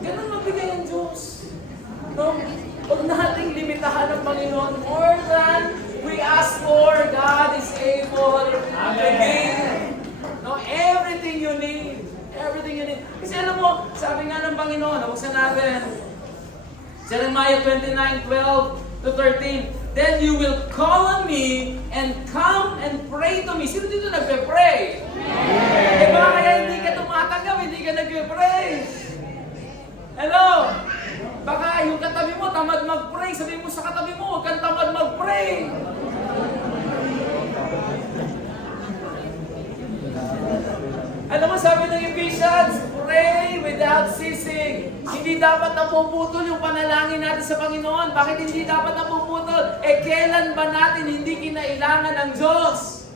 Ganun mabigay ang Diyos. No? Huwag nating limitahan ng Panginoon more than we we ask for, God is able to give everything you need. Everything you need. Kasi alam mo, sabi nga ng Panginoon, nabuksan natin, Jeremiah 29:12-13, then you will call on me and come and pray to me. Sino dito nagpe-pray? Eh baka kaya hindi ka tumatanggap, hindi ka nagpe-pray. Hello? Baka yung katabi mo, tamad mag-pray. Sabihin mo sa katabi mo, huwag kang tamad mag-pray. Alam mo, sabi ng Ephesians, pray without ceasing. Hindi dapat napuputol yung panalangin natin sa Panginoon. Bakit hindi dapat napuputol? Eh, kailan ba natin hindi kinailangan ng Diyos?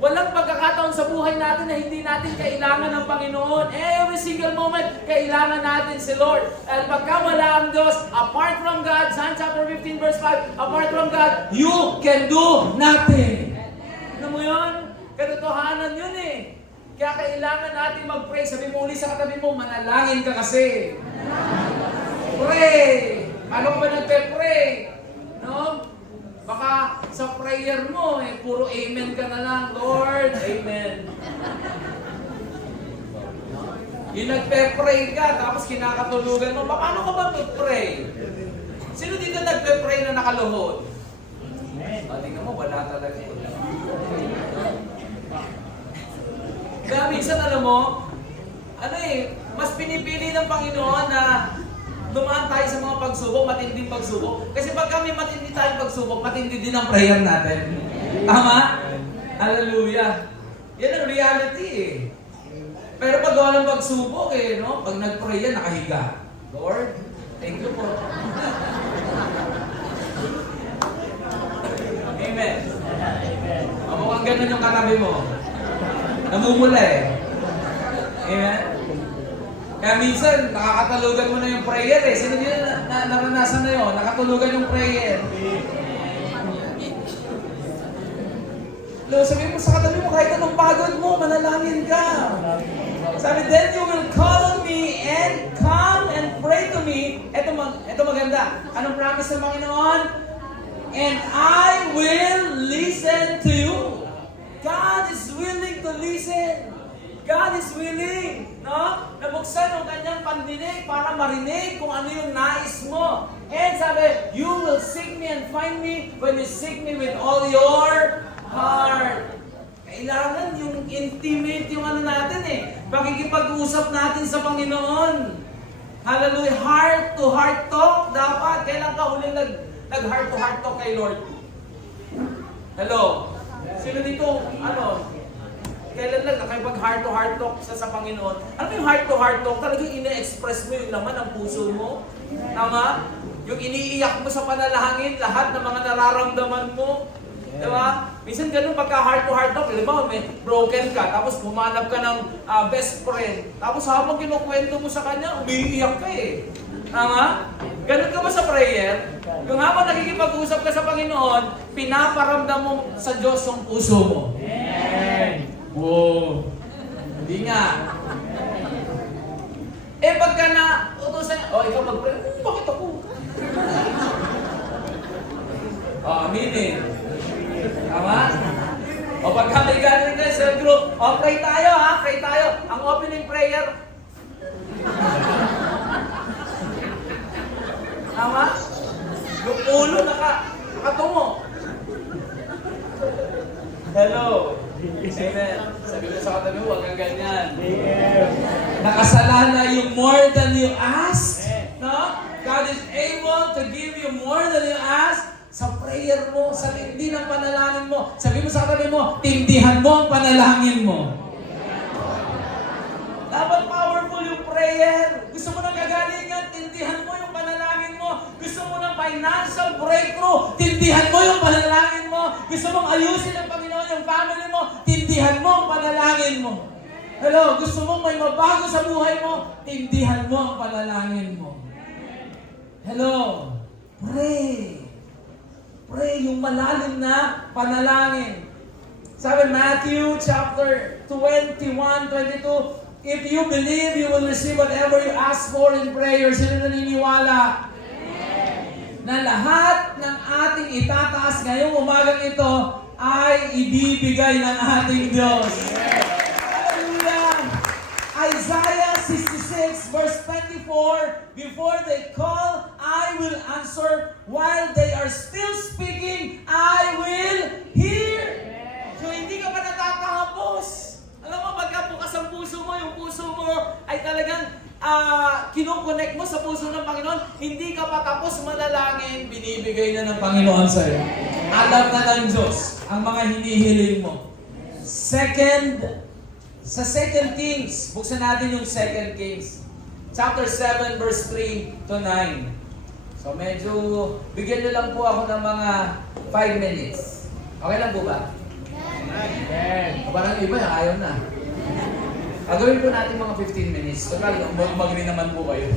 Walang pagkakataon sa buhay natin na hindi natin kailangan ng Panginoon. Every single moment, kailangan natin si Lord. At pagka wala ang Diyos, apart from God, John chapter 15 verse 5, apart from God, you can do nothing. Ano mo yun? Katotohanan yun eh. Kaya kailangan natin mag-pray. Sabi mo uli sa katabi mo, manalangin ka kasi. Pray! Ano ba nagpe-pray? No? Baka sa prayer mo, puro amen ka na lang. Lord, amen. Yung nagpe-pray ka, tapos kinakatulugan mo, paano ka ba mag-pray? Sino dito nagpe-pray na nakaluhod? Tingnan mo, wala talaga. Kaya minsan, alam mo, mas pinipili ng Panginoon na dumaan tayo sa mga pagsubok, matinding pagsubok. Kasi pag kami matindi tayong pagsubok, matindi din ang prayer natin. Tama? Hallelujah. Yan ang reality eh. Pero pag gawa ng pagsubok no? Pag nag-pray yan, nakahiga. Lord, thank you po. Amen. Mukhang ganun yung katabi mo. Namumula eh. Amen? Kaya minsan, nakakatulugan mo na yung prayer eh. Sino din naranasan na yun? Nakatulugan yung prayer. Sabihin mo sa katabi mo, kahit anong pagod mo, manalangin ka. Sabi, then you will call on me and come and pray to me. Ito maganda. Anong promise ng Panginoon? And I will listen to you. God is willing to listen. God is willing, no? Nabuksan ang kanyang pandinig para marinig kung ano yung nais mo. And sabi, you will seek me and find me when you seek me with all your heart. Kailangan yung intimate yung ano natin pakikipag-usap natin sa Panginoon. Hallelujah. Heart-to-heart talk dapat. Kailan ka huling nag-heart-to-heart talk kay Lord? Hello? Sino dito, kailan lang nakipag heart-to-heart talk sa Panginoon? Ano yung heart-to-heart talk? Talagang ine-express mo yung laman ng puso mo? Tama? Yung iniiyak mo sa panalangin, lahat ng mga nararamdaman mo. Diba? Minsan ganun pagka heart-to-heart talk, may broken ka, tapos humanap ka ng best friend. Tapos habang kinukwento mo sa kanya, umiiyak ka eh. Tama? Ganun ka ba sa prayer? Yung habang nakikipag-usap ka sa Panginoon, pinaparamdam mo sa Diyos yung puso mo. Amen. Wow. Hindi nga. Pagka utusan, ikaw mag-pray, bakit ako? Aminin. Tama? Pagka may gathering kayo sa group, pray tayo pray tayo. Ang opening prayer, tama? Yung ulo nakatungo. Hello. Amen. Sabi ko sa katabi mo, huwag kang ganyan. Nakasalanan yung more than you ask. No? God is able to give you more than you ask sa prayer mo, sa tindi ng panalangin mo. Sabi mo sa katabi mo, tindihan mo ang panalangin mo. Dapat powerful yung prayer. Gusto mo ng kagalingan, tindihan mo yung panalangin mo. Gusto mo ng financial breakthrough, tindihan mo yung panalangin mo. Gusto mong ayusin ng Panginoon yung family mo, tindihan mo ang panalangin mo. Hello, gusto mong may mabago sa buhay mo, tindihan mo ang panalangin mo. Hello, pray. Pray yung malalim na panalangin. Sabi Matthew chapter 21:22, if you believe, you will receive whatever you ask for in prayer. Sino naniniwala? Na na lahat ng ating itataas ngayong umagang ito ay ibibigay ng ating Diyos. Hallelujah! Isaiah 66 verse 24, before they call, I will answer. While they are still speaking, I will hear. So hindi ka pa natatapos. Alam mo, pagkabukas ang puso mo, yung puso mo ay talagang kinukonect mo sa puso ng Panginoon, hindi ka pa tapos manalangin, binibigay na ng Panginoon sa iyo. Alam na ng Diyos ang mga hinihiling mo. Sa 2 Kings, buksan natin yung 2 Kings. Chapter 7, verse 3 to 9. So medyo, bigyan nyo lang po ako ng mga 5 minutes. Okay lang po ba? Parang iba, ayaw na. Gagawin po natin mga 15 minutes. Total, mag-agree naman po kayo.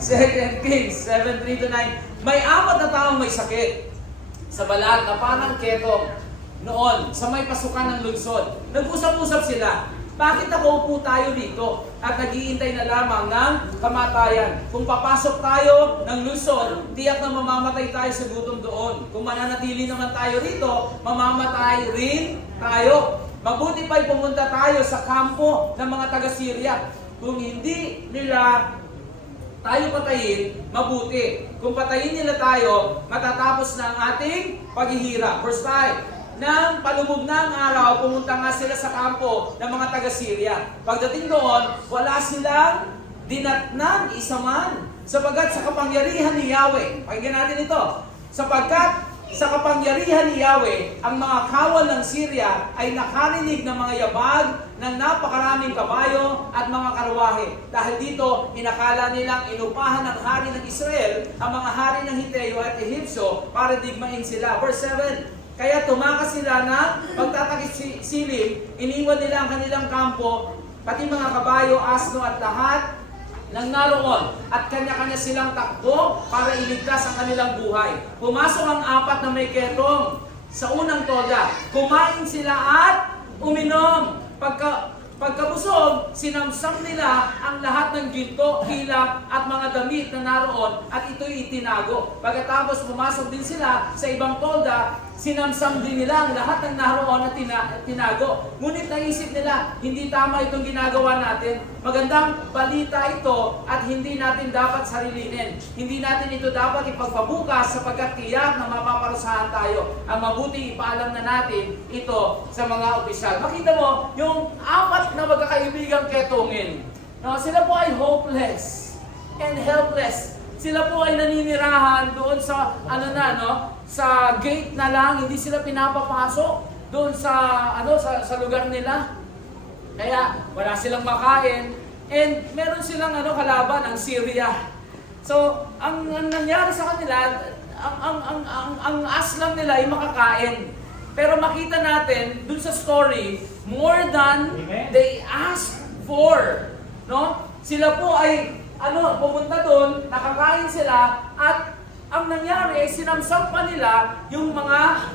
2 Kings 7, 3 to 9. May 4 na taong may sakit sa balat na parang ketong noon sa may pasukan ng lungsod. Nag-usap-usap sila. Bakit nakaupo tayo dito at naghihintay na lamang ng kamatayan? Kung papasok tayo ng lungsod, tiyak na mamamatay tayo sa gutom doon. Kung mananatili naman tayo rito, mamamatay rin tayo. Mabuti pa'y pumunta tayo sa kampo ng mga taga-Syria. Kung hindi nila tayo patayin, mabuti. Kung patayin nila tayo, matatapos na ang ating paghihirap. Verse 5. Nang palubog ng araw, pumunta nga sila sa kampo ng mga taga-Syria. Pagdating doon, wala silang dinatnan isa man. Sapagkat sa kapangyarihan ni Yahweh, pakinggan natin ito, sapagkat sa kapangyarihan ni Yahweh, ang mga kawal ng Syria ay nakarinig ng mga yabag ng napakaraming kabayo at mga karwahe. Dahil dito, inakala nilang inupahan ng hari ng Israel ang mga hari ng Hiteo at Ehipsyo para digmain sila. Verse 7. Kaya tumakas sila na pagtatakisilim, iniwan nila ang kanilang kampo, pati mga kabayo, asno at lahat ng naroon, at kanya-kanya silang takbo para iligtas ang kanilang buhay. Pumasok ang 4 na may ketong sa unang toda. Kumain sila at uminom. Pagkabusog, sinamsam nila ang lahat ng ginto, hilak at mga damit na naroon at ito'y itinago. Pagkatapos pumasok din sila sa ibang tolda, sinamsam din nila ang lahat ng naroon at tinago. Ngunit naisip nila, hindi tama itong ginagawa natin. Magandang balita ito at hindi natin dapat sarilinin. Hindi natin ito dapat ipagpabukas sapagkat tiyak na mapaparusahan tayo. Ang mabuti ipaalam na natin ito sa mga opisyal. Makita mo, yung 4 na magkakaibigang ketongin. No, sila po ay hopeless and helpless. Sila po ay naninirahan doon sa sa gate na lang, hindi sila pinapapasok doon sa lugar nila. Kaya wala silang makain and meron silang kalaban ang Syria. So, ang nangyari sa kanila, ang aslang nila ay makakain. Pero makita natin dun sa story, more than they asked for. No? Sila po ay pumunta doon, nakakain sila, at ang nangyari ay sinamsam pa nila yung mga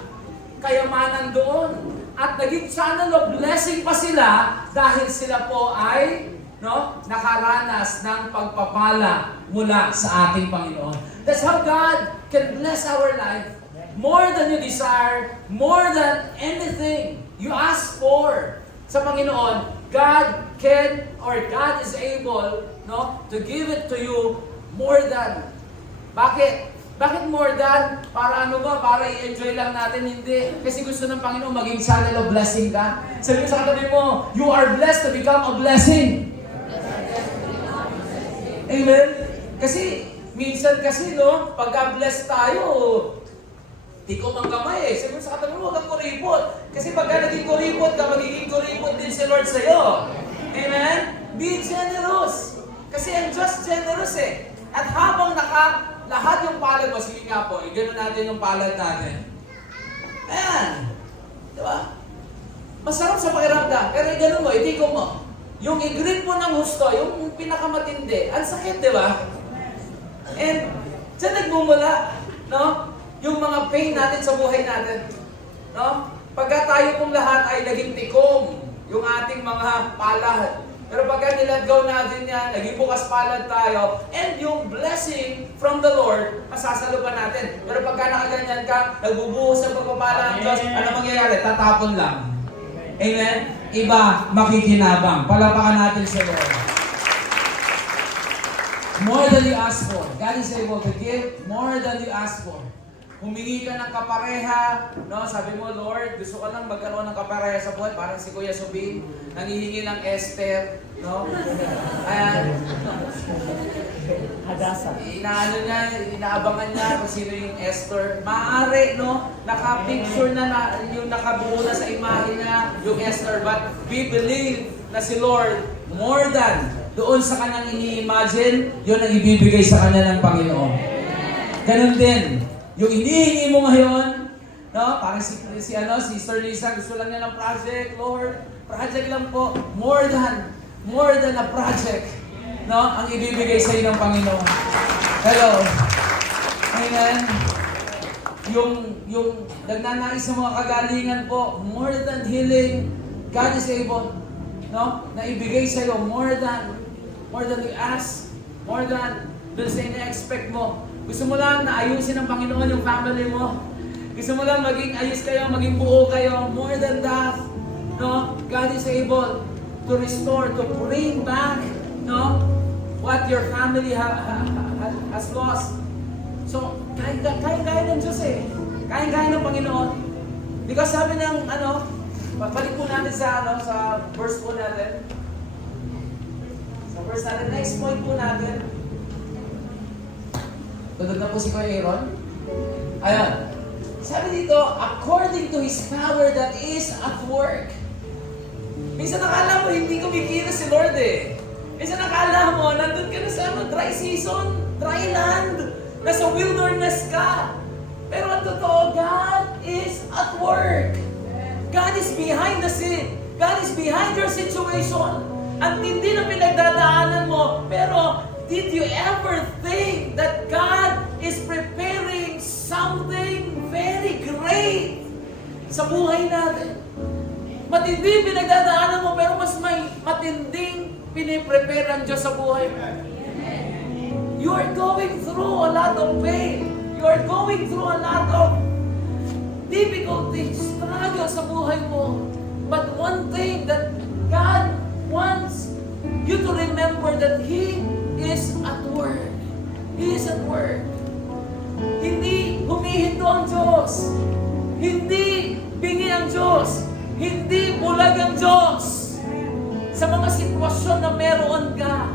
kayamanan doon. At naging channel of blessing pa sila dahil sila po ay nakaranas ng pagpapala mula sa ating Panginoon. That's how God can bless our life. More than you desire, more than anything you ask for sa Panginoon, God can, or God is able, to give it to you more than. Bakit? Bakit more than? Para Para i-enjoy lang natin? Hindi. Kasi gusto ng Panginoon maging channel of blessing ka. Sabi mo sa katabi mo, you are blessed to become a blessing. Amen? Kasi, minsan pagka-bless tayo, tikom ang kamay eh. Sabi mo sa katabi mo, huwag kang kuripot. Kasi pagka naging kuripot ka, magiging kuripot din si Lord sa'yo. Amen? Be generous. Kasi ang Diyos generous eh. At habang lahat yung palad mo, sige nga po, gano'n natin yung palad natin. Ayan. Di ba? Masarap sa pakiramdam. Pero gano'n mo, itikom mo. Yung i-grip mo ng husto, yung pinakamatindi, ang sakit, di ba? And, dyan nagmumula, yung mga pain natin sa buhay natin. Pagka tayo pong lahat ay naging tikom, yung ating mga palad. Pero pagka nilagaw natin yan, naging bukas palad tayo, and yung blessing from the Lord, masasalupan natin. Pero pagka nakaganyan ka, nagbubuhos ng pagpapala ng Diyos, ano mangyayari? Tatapon lang. Amen? Iba, makikinabang. Palapakan natin sa Lord. More than you ask for. God is able to give more than you ask for. Humingi ka ng kapareha, no? Sabi mo, Lord, gusto ko lang magkaroon ng kapareha sa buhay, parang si Kuya Subin, nangihingi ng Esther, no? Ayan. Hadasa. Inaabangan niya kung sino yung Esther. Maaari, no? Naka-picture na yung nakabuo na sa imahe niya, yung Esther. But we believe na si Lord, more than doon sa kanyang ini-imagine, yun ang ibibigay sa kanya ng Panginoon. Ganun din. Yung inihingi mo ngayon, no? Parang si Sister Lisa, gusto lang niya ng project, Lord. Project lang po. More than a project, no? Ang ibibigay sa iyo ng Panginoon. Hello. Amen. Yung nagnanais sa mga kagalingan po, more than healing, God is able, no? Na ibigay sa iyo more than you ask, more than dun sa ina-expect mo. Gusto mo lang na ayusin ng Panginoon yung family mo. Gusto mo lang maging ayos kayo, maging buo kayo. More than that, no? God is able to restore, to bring back, no? What your family has lost. So, kaya ng Diyos eh. Kaya ng Panginoon. Because sabi ng, balik po natin sa verse po natin. Sa verse natin, next point po natin. Tulog na po si Kuya Aaron. Ayan. Sabi dito, according to His power that is at work. Minsan nakala mo, hindi kumikita si Lord eh. Minsan nakala mo, nandun ka na sa dry season, dry land. Nasa wilderness ka. Pero ang totoo, God is at work. God is behind the scene. God is behind your situation. Ang tindi na pinagdadaanan mo, pero did you ever think that God is preparing something very great sa buhay natin? Matindi pinagdadaanan mo, pero mas may matinding piniprepare ang Diyos sa buhay mo. You are going through a lot of pain. You are going through a lot of difficulties, struggle sa buhay mo. But one thing that God wants you to remember that He is at work. He is at work. Hindi humihinto ang Diyos. Hindi bingi ang Diyos. Hindi bulag ang Diyos. Sa mga sitwasyon na meron ka,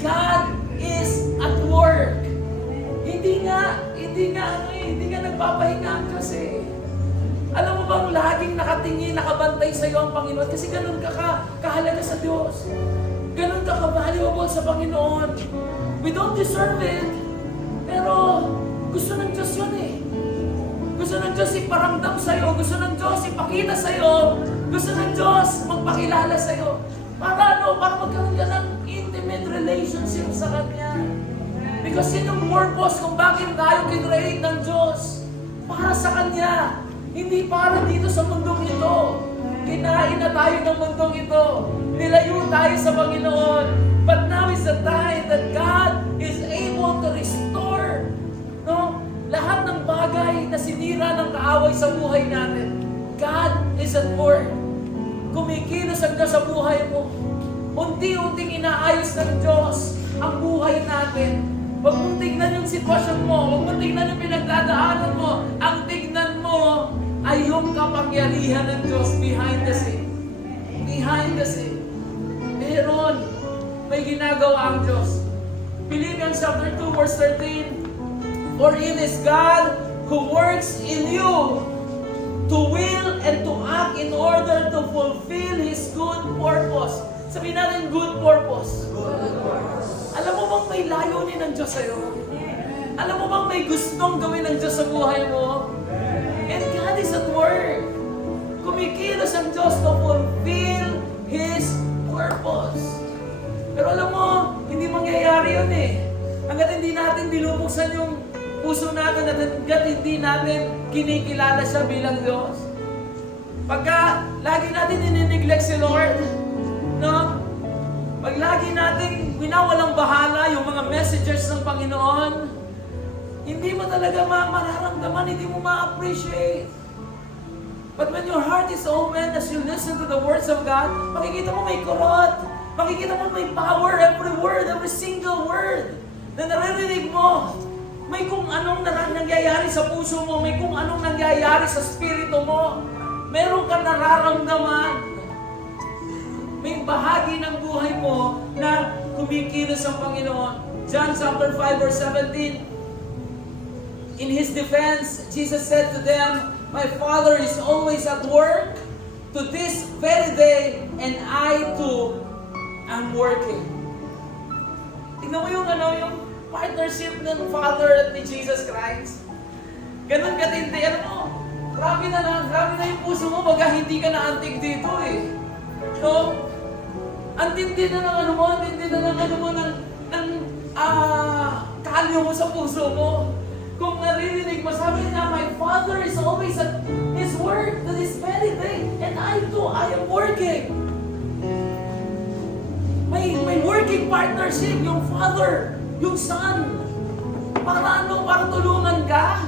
God is at work. Hindi nga nagpapahinga ang Diyos eh. Alam mo bang laging nakatingin, nakabantay sa iyo ang Panginoon kasi ganun ka kahalaga sa Diyos. Ganun ka ka-valuable sa Panginoon. We don't deserve it. Pero gusto ng Diyos yun eh. Gusto ng Diyos iparamdam sa iyo. Gusto ng Diyos ipakita sa iyo. Gusto ng Diyos magpakilala sa iyo. Para magkaroon ka ng intimate relationship sa Kanya. Because yun ang purpose kung bakit tayo kinreate ng Diyos. Para sa Kanya. Hindi para dito sa mundong ito. Kinain na tayo ng mundong ito. Nilayo tayo sa Panginoon. But now is the time that God is able to restore, no? Lahat ng bagay na sinira ng kaaway sa buhay natin. God is at work. Kumikilos ang Diyos sa buhay mo. Unti-unting inaayos ng Diyos ang buhay natin. Huwag mong tignan yung sitwasyon mo. Huwag mong tignan yung pinagdadaanan mo. Ang tignan mo ay yung kapangyarihan ng Diyos behind the scene. Behind the scene. Meron. May ginagawa ang Diyos. Philippians chapter 2 verse 13. For it is God who works in you to will and to act in order to fulfill His good purpose. Sabihin natin, good purpose. Good purpose. Alam mo bang may layunin ng Diyos sa'yo? Alam mo bang may gustong gawin ng Diyos sa buhay mo? And God is at work. Kumikilos ang Diyos to fulfill His purpose. Pero alam mo, hindi mangyayari yun eh. Hanggat hindi natin binubuksan yung puso natin at hanggat hindi natin kinikilala siya bilang Diyos. Pagka lagi natin ninineglect si Lord, no? Pag lagi natin winawalang bahala yung mga messages ng Panginoon, Hindi mo talaga mararamdaman, hindi mo ma-appreciate. But when your heart is open as you listen to the words of God, makikita mo may kurot. Makikita mo may power, every word, every single word na naririnig mo. May kung anong nangyayari sa puso mo, may kung anong nangyayari sa spirito mo. Meron ka nararamdaman. May bahagi ng buhay mo na kumikilos ang Panginoon. John chapter 5 verse 17. In His defense, Jesus said to them, "My Father is always at work to this very day, and I too am working." Tingnan mo yung yung partnership ng Father at ni Jesus Christ. Ganun katindi. Grabe na yung puso mo, baga hindi ka naantig dito eh. So, antindi na ng kalyo mo sa puso mo. Kung naririnig mo, sabi niya, "My Father is always at His work to this very day, and I too, I am working." May working partnership, yung Father, yung Son. Para Para tulungan ka.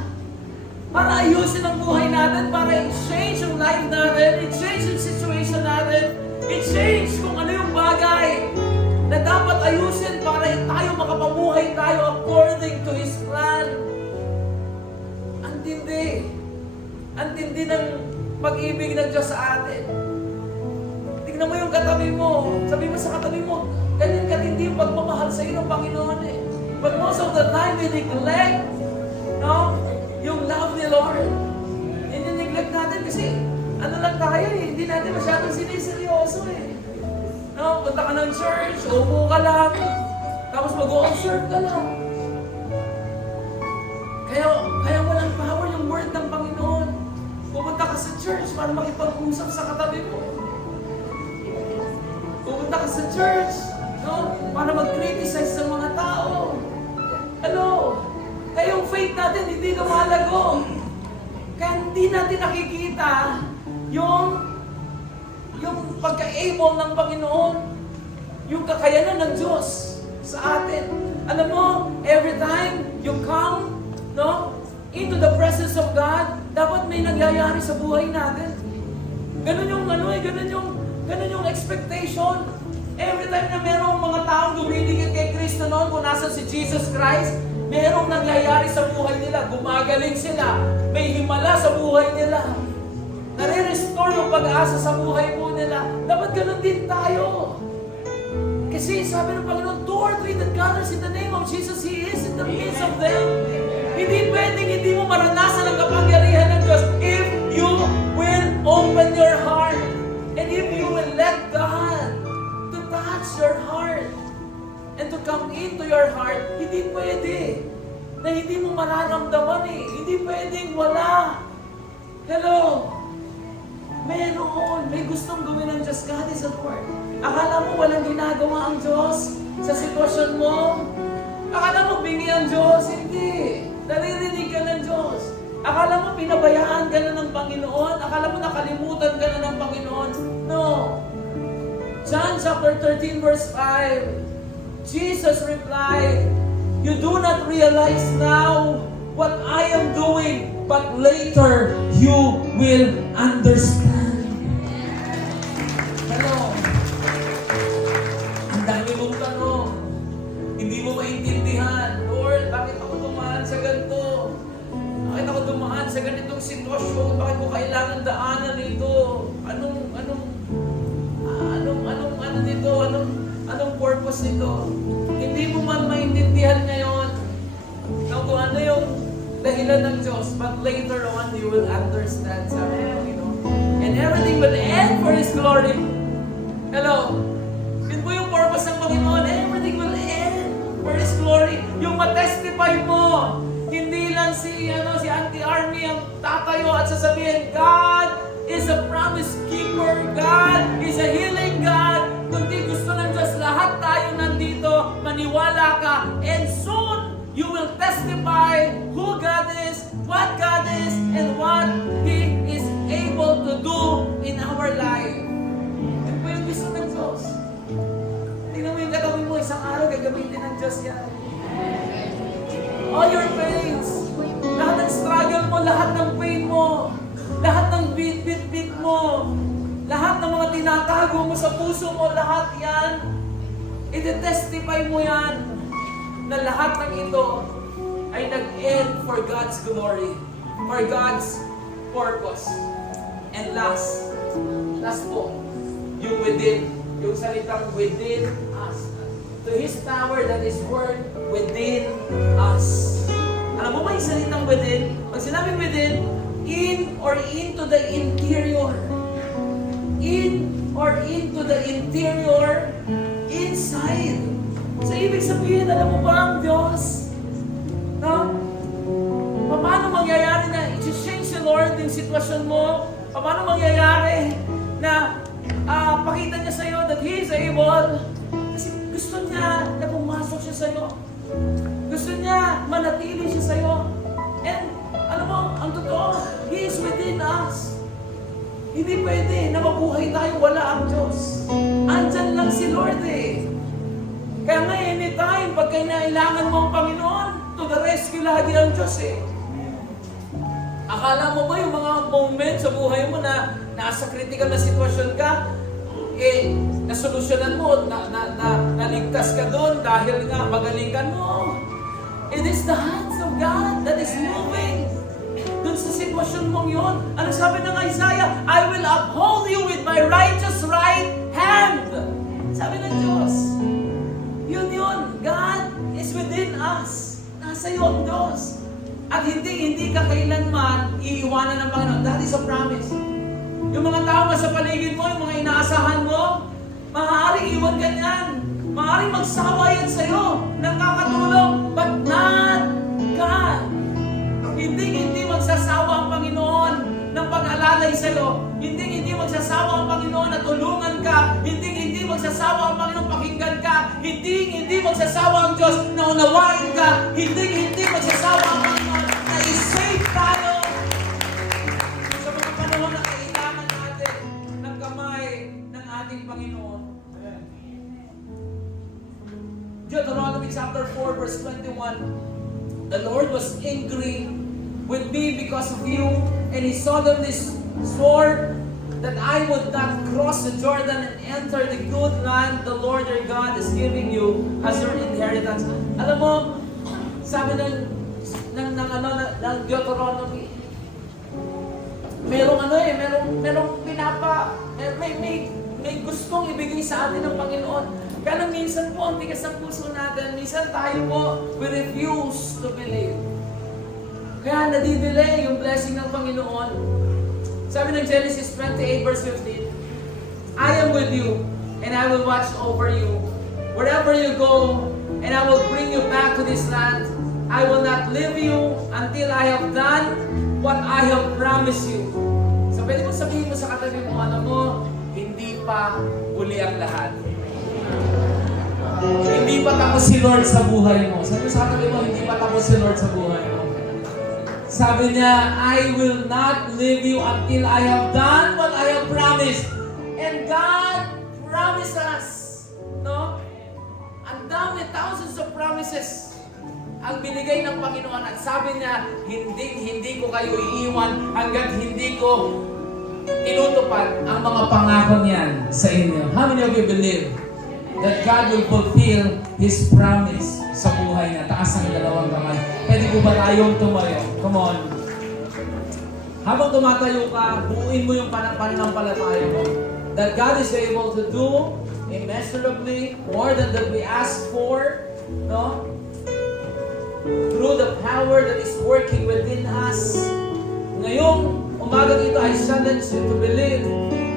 Para ayusin ang buhay natin, para i-change yung life natin, i-change yung situation natin, i-change kung ano yung bagay na dapat ayusin para tayo makapabuhay tayo according to His plan. Antindi ng pag-ibig ng Diyos sa atin. Tingnan mo yung katabi mo. Sabi mo sa katabi mo, ganyan katindi yung pagmamahal sa iyo ng Panginoon eh. But most of the time, we neglect, yung love ni Lord. Neglect natin kasi lang tayo eh. Hindi natin masyadong siniseryoso eh. Punta ka ng church, upo ka lang, tapos mag-o-observe ka lang. Kaya walang power yung word ng Panginoon. Pupunta ka sa church para makipag-usap sa katabi mo. Pupunta ka sa church, para mag-criticize sa mga tao. Kaya yung faith natin hindi lumalago. Kaya hindi natin nakikita yung pagka-able ng Panginoon, yung kakayanan ng Diyos sa atin. Alam mo, every time you come, into the presence of God, dapat may nangyayari sa buhay natin. Ganun yung expectation. Every time na merong mga taong dumidikit kay Kristo noon, kung nasan si Jesus Christ, merong nangyayari sa buhay nila. Gumagaling sila. May himala sa buhay nila. Nare-restore yung pag-asa sa buhay po nila. Dapat ganun din tayo. Kasi sabi ng Panginoon, 2 or 3 that gathers in the name of Jesus, He is in the midst of them. Hindi pwedeng hindi mo maranasan ang kapangyarihan ng Diyos if you will open your heart and if you will let God to touch your heart and to come into your heart. Hindi pwede na hindi mo mararamdaman eh. Hindi pwedeng wala. Hello? Meron. May gustong gawin ng Diyos. God is at work. Akala mo walang ginagawa ang Diyos sa sitwasyon mo? Akala mo bingi ang Diyos? Hindi. Naririnig ka ng Diyos. Akala mo pinabayaan ka na ng Panginoon? Akala mo nakalimutan ka na ng Panginoon? No. John chapter 13 verse 5. Jesus replied, "You do not realize now what I am doing, but later you will understand." Ang dami mong tanong. Hindi mo maintindihan. Lord, bakit ako dumaan sa ganito? Bakit ako dumaan sa ganitong sitwasyon? Bakit ko kailangan daanan ito? Anong purpose nito? Hindi mo man maintindihan ngayon kung ano yung dahilan ng Diyos, but later on you will understand, sabi ng Panginoon. And everything will end for His glory. Hello? Yun po yung purpose ng Panginoon. Everything will end for His glory. Yung matestify mo, hindi lang si Auntie Army ang tatayo at sasabihin, God is a promise keeper. God is a healing God. Kundi gusto ng Diyos, lahat tayo nandito, maniwala ka, and soon, you will testify who God is, what God is, and what He is able to do in our life. Yan po yung gusto ng Diyos. Tingnan mo yung katabi mo, isang araw gagamitin ng Diyos yan. All your pains, alam mo, lahat ng pain mo, lahat ng beat mo, lahat ng mga tinatago mo sa puso mo, lahat yan, iti-testify mo yan, na lahat ng ito ay nag-end for God's glory, for God's purpose. And last po, yung within, yung salitang within us. To His power that is worked within us. Alam mo ba yung salitang within? Pag sinabing within, in or into the interior. In or into the interior, inside. So, ibig sabihin, alam mo ba ang Diyos? No? Paano mangyayari na i-change si Lord yung sitwasyon mo? Paano mangyayari na pakita niya sa'yo that He is able? Kasi gusto niya na pumasok siya sa'yo. Gusto niya manatili siya sa'yo. And, alam mo, ang totoo, He is within us. Hindi pwede na mabuhay tayo wala ang Diyos. Andyan lang si Lord eh. Kaya nga, anytime, pag kailangan mo ang Panginoon, to the rescue lagi ang Diyos eh. Akala mo ba yung mga moment sa buhay mo na nasa critical na sitwasyon ka, nasolusyonan mo, naligtas ka doon dahil nga magaling ka mo. It is the hands of God that is moving doon sa sitwasyon mong yun. Ano sabi ng Isaiah? I will uphold you with my righteous right hand. Sabi ng Diyos. Yun. God is within us. Nasa iyo ang Diyos. At hindi ka kailanman iiwanan ng Panginoon. That is a promise. Yung mga tao sa paligid mo, yung mga inaasahan mo, maaaring iwan ka niyan. Maaaring magsawa yan sa'yo ng kakatulong, but not God. Hindi magsasawa ang Panginoon ng pag-alalay sa'yo. Hindi magsasawa ang Panginoon na tulungan ka. Hindi magsasawa ang Panginoon pakinggan ka. Hindi magsasawa ang Diyos na unawain ka. Hindi magsasawa ang Panginoon na i-save tayo sa mga panahon na kailangan natin ng kamay ng ating Panginoon. Deuteronomy chapter 4 verse 21. The Lord was angry with me because of you, and He solemnly swore that I would not cross the Jordan and enter the good land the Lord your God is giving you as your inheritance. Alam mo, sabi ng Deuteronomy, may gustong ibigay sa atin ng Panginoon. Kaya minsan po, ang tigas ng puso natin, minsan tayo po, we refuse to believe. Kaya nadidelay yung blessing ng Panginoon. Sabi ng Genesis 28 verse 15, I am with you, and I will watch over you. Wherever you go, and I will bring you back to this land. I will not leave you until I have done what I have promised you. So pwede mo sabihin mo sa katabi mo, alam mo, hindi pa huli ang lahat. Hindi pa tapos si Lord sa buhay mo. Sabi sa katabi mo, hindi pa tapos si Lord sa buhay mo. Sabi niya, I will not leave you until I have done what I have promised. And God promised us. No? Ang dami, thousands of promises ang binigay ng Panginoon. At sabi niya, hindi ko kayo iiwan hanggat hindi ko tinutupad ang mga pangako niyan sa inyo. How many of you believe that God will fulfill His promise sa buhay niya? Taas ang dalawang kamay. Pwede po ba tayong tumayo? Come on. Habang tumatayo ka, buuin mo yung pananampalataya mo. That God is able to do immeasurably more than that we ask for. No? Through the power that is working within us. Ngayong umaga dito, I challenge you to believe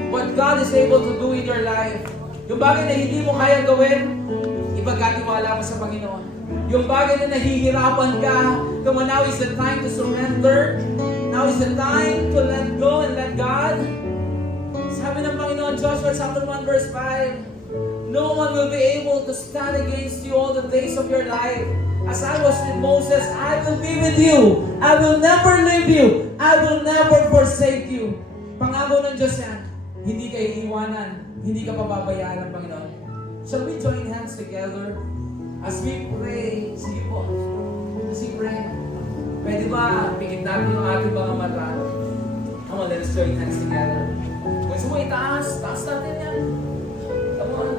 what God is able to do in your life. Yung bagay na hindi mo kaya gawin, ipagkatiwala mo sa Panginoon. Yung bagay na nahihirapan ka, come on, now is the time to surrender. Now is the time to let go and let God. Sabi ng Panginoon, Joshua chapter 1 verse 5, no one will be able to stand against you all the days of your life. As I was with Moses, I will be with you. I will never leave you. I will never forsake you. Pangako ng Diyos yan. Hindi ka iiwanan. Hindi ka pababayaan ng Panginoon. Shall we join hands together as we pray? Sige po. As we pray. Pwede ba, pikit natin yung ating mga mata. Come on, let's join hands together. Gusto mo itaas? Taas natin yan. Come on.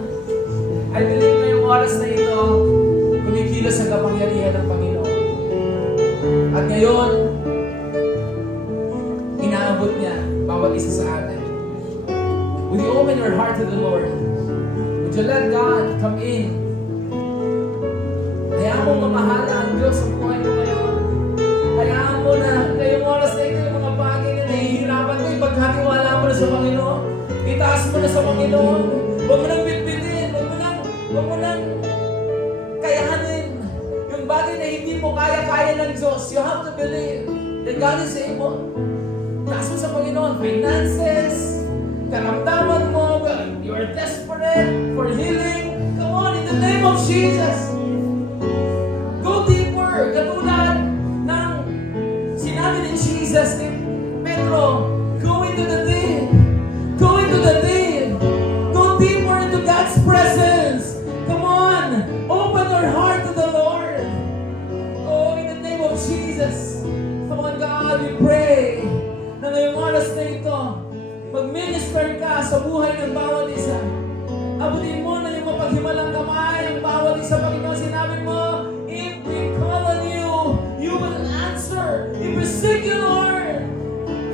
I believe na yung oras na ito, kumikilos ang kapangyarihan ng Panginoon. At ngayon, inaabot niya bawat isa sa atin. Will you open your heart to the Lord? Would you let God come in? Hayaan mo mamahala ang Diyos sa buhay mo ngayon. Hayaan mo na ngayong oras na ito yung mga bagay na nahihirapan mo, ipagkatiwala mo na sa Panginoon. Itaas mo na sa Panginoon. Huwag mo nang bitbitin. Huwag mo nang kayahanin. Yung bagay na hindi mo kaya ng Diyos. You have to believe that God is able. Taas mo sa Panginoon. Finances, karamdaman mo, you are desperate for healing. Come on, in the name of Jesus. Go deeper. Katulad ng sinabi ni Jesus ni Pedro, go into the deep. Go into the deep. Go deeper into God's presence. Come on. Open your heart to the Lord. Oh, in the name of Jesus. Come on, God, we pray na ngayong oras na ito, mag-minister ka sa buhay ng bawat isa. Abutin mo na yung mapaghimalang kamay ang bawat isa, Panginoon. Sinabi mo, if we call on you, you will answer. If we seek you, Lord,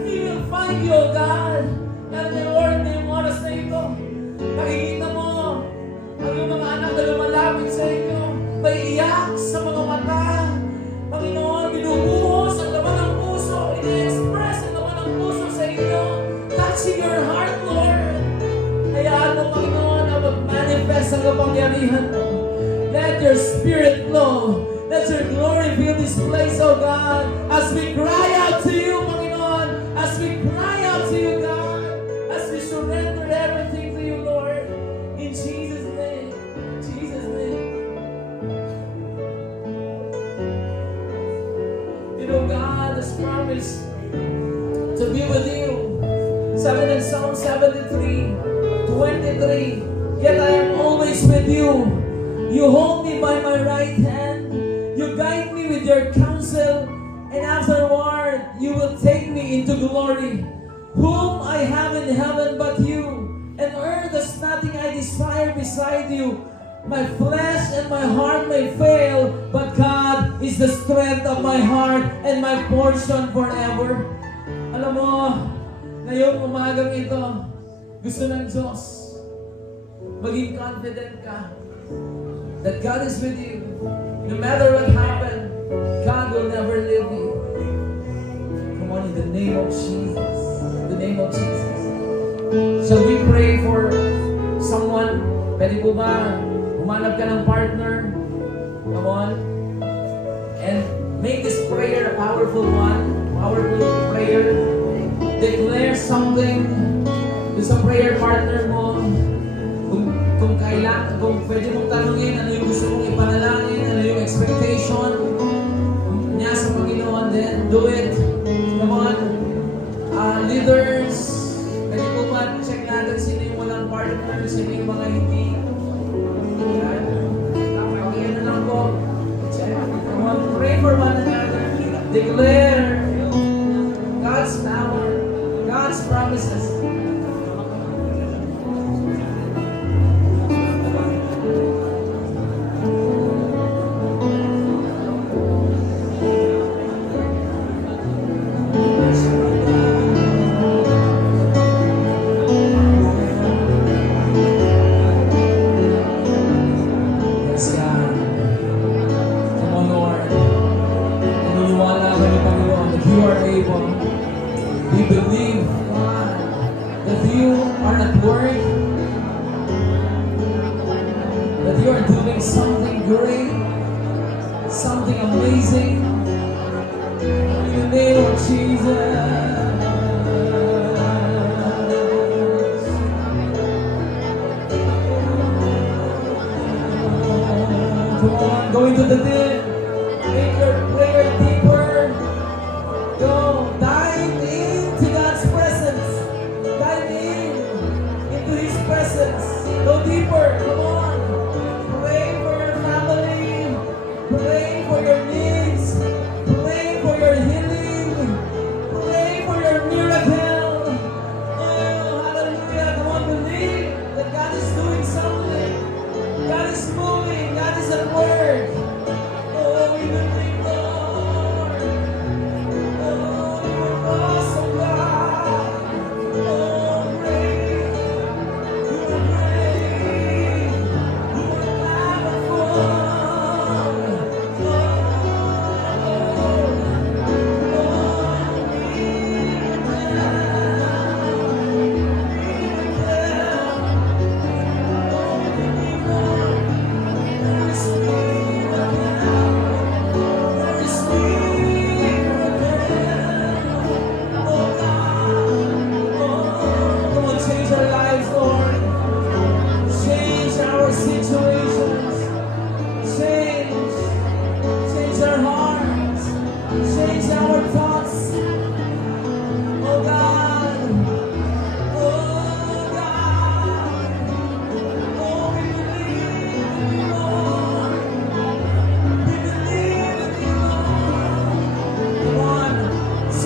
we will find you, O God. At the Lord, na yung oras na ito, nakikita mo ang iyong mga anak na lumalapit sa inyo. May iyak sa mga mata. Panginoon, binubuhos ang laman ng puso. Ini-express ang laman ng puso sa inyo. Touching your heart, Lord. Hayaan mo, Panginoon, na mag-manifest ang kapangyarihan mo. Let your spirit flow. Let your glory fill this place, O God. As we cry out to you, Panginoon. As we cry out to you, God. As we surrender everything to you, Lord. In Jesus' name. Jesus' name. You know, God has promised to be with you. Sabi ng Psalm 73:23, yet I am always with you. You hold me by my right hand. You guide me with your counsel, and afterward you will take me into glory. Whom I have in heaven but you, and earth has nothing I desire beside you. My flesh and my heart may fail, but God is the strength of my heart and my portion forever. Alam mo, ngayong umagang ito, gusto ng Diyos, maging confident ka that God is with you. No matter what happened, God will never leave you. Come on, in the name of Jesus. In the name of Jesus. Shall we pray for someone? Pwede po ba humanap ka ng partner? Come on. And make this prayer a powerful one. Powerful prayer. Declare something sa prayer partner mo. Kung kailangan, kung pwede mong tanungin ano yung gusto mong ipanalangin, ano yung expectation niya sa Panginoon, then do it. Come on. Leaders, pwede po ba check natin sino yung walang partner, sino yung mga hindi. Yan. Pag-iano lang po. Check. Come on, pray for one another. Declare God's power, God's promises. Yes, God. Come on, Lord. Naniniwala kami, Panginoon, that you are able. We believe, God, that you are at work, that you are doing something great, something amazing. In the name of Jesus. Come on, go into the deep. Make your prayer deeper. Go, dive into God's presence. Dive into His presence. Go deeper. Come on. Pray for your family. Pray for your needs.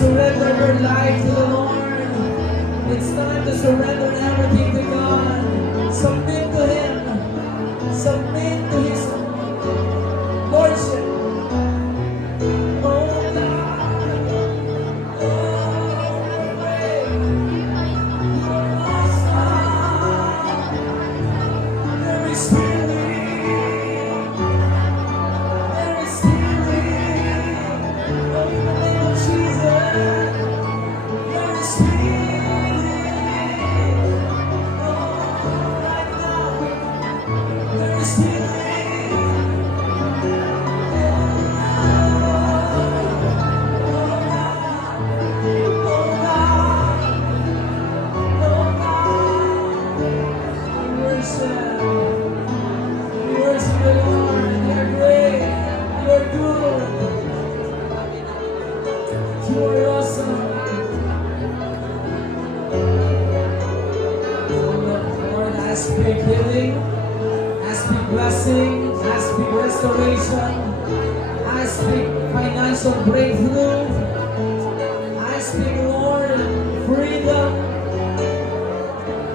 surrender your life to the Lord. It's time to surrender everything to God. Submit to Him. Submit to His Lordship. Oh God. Oh, pray. You're awesome. There is healing. There is healing. Oh, in the name of Jesus. There is healing. Oh, right now. There is healing. I speak healing, I speak blessing, I speak restoration, I speak financial breakthrough, I speak, Lord, freedom,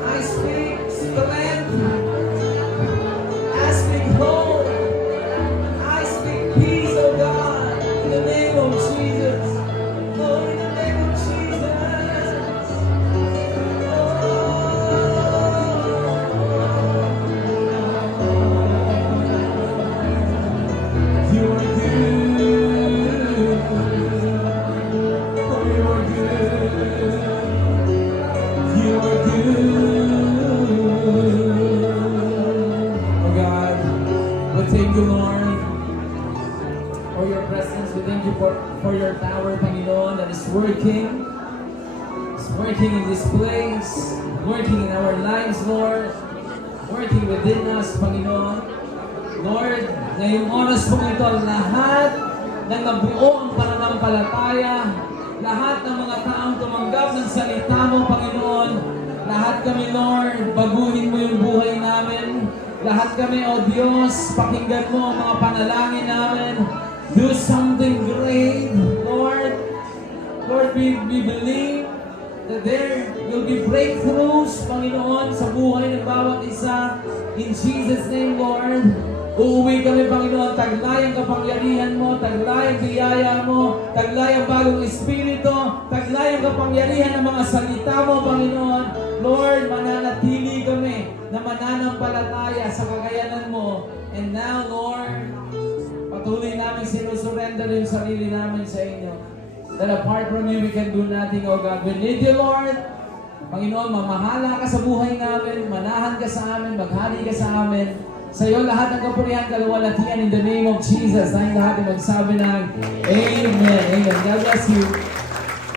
I speak strength, I speak hope, I speak peace, oh God, in the name of Jesus. Oh, in the name of Jesus. You are good. Oh, you are good. You are good. Oh God, we thank you, Lord, for your presence. We thank you for your power, Panginoon, that is working. It's working in this place, working in our lives, Lord, working within us, Panginoon. Lord, ngayong oras po ito, lahat ng nabuo ang pananampalataya, lahat ng mga taong tumanggap ng salita mo, Panginoon, lahat kami, Lord, baguhin mo yung buhay namin. Lahat kami, O Diyos, pakinggan mo ang mga panalangin namin. Do something great, Lord. Lord, we believe that there will be breakthroughs, Panginoon, sa buhay ng bawat isa. In Jesus' name, Lord. Uuwi kami, Panginoon, taglay ang kapangyarihan mo, taglay ang biyaya mo, taglay ang bagong espiritu, taglay ang kapangyarihan ng mga salita mo, Panginoon. Lord, mananatili kami na mananampalataya sa kakayanan mo. And now, Lord, patuloy namin sinusurrender yung sarili namin sa inyo. That apart from you, we can do nothing, O God. We need you, Lord. Panginoon, mamahala ka sa buhay namin, manahan ka sa amin, maghari ka sa amin. Sa iyo lahat ng kapurihan, kaluwalhatian in the name of Jesus. Tayong lahat ay magsabi ng Amen. Amen. God bless you.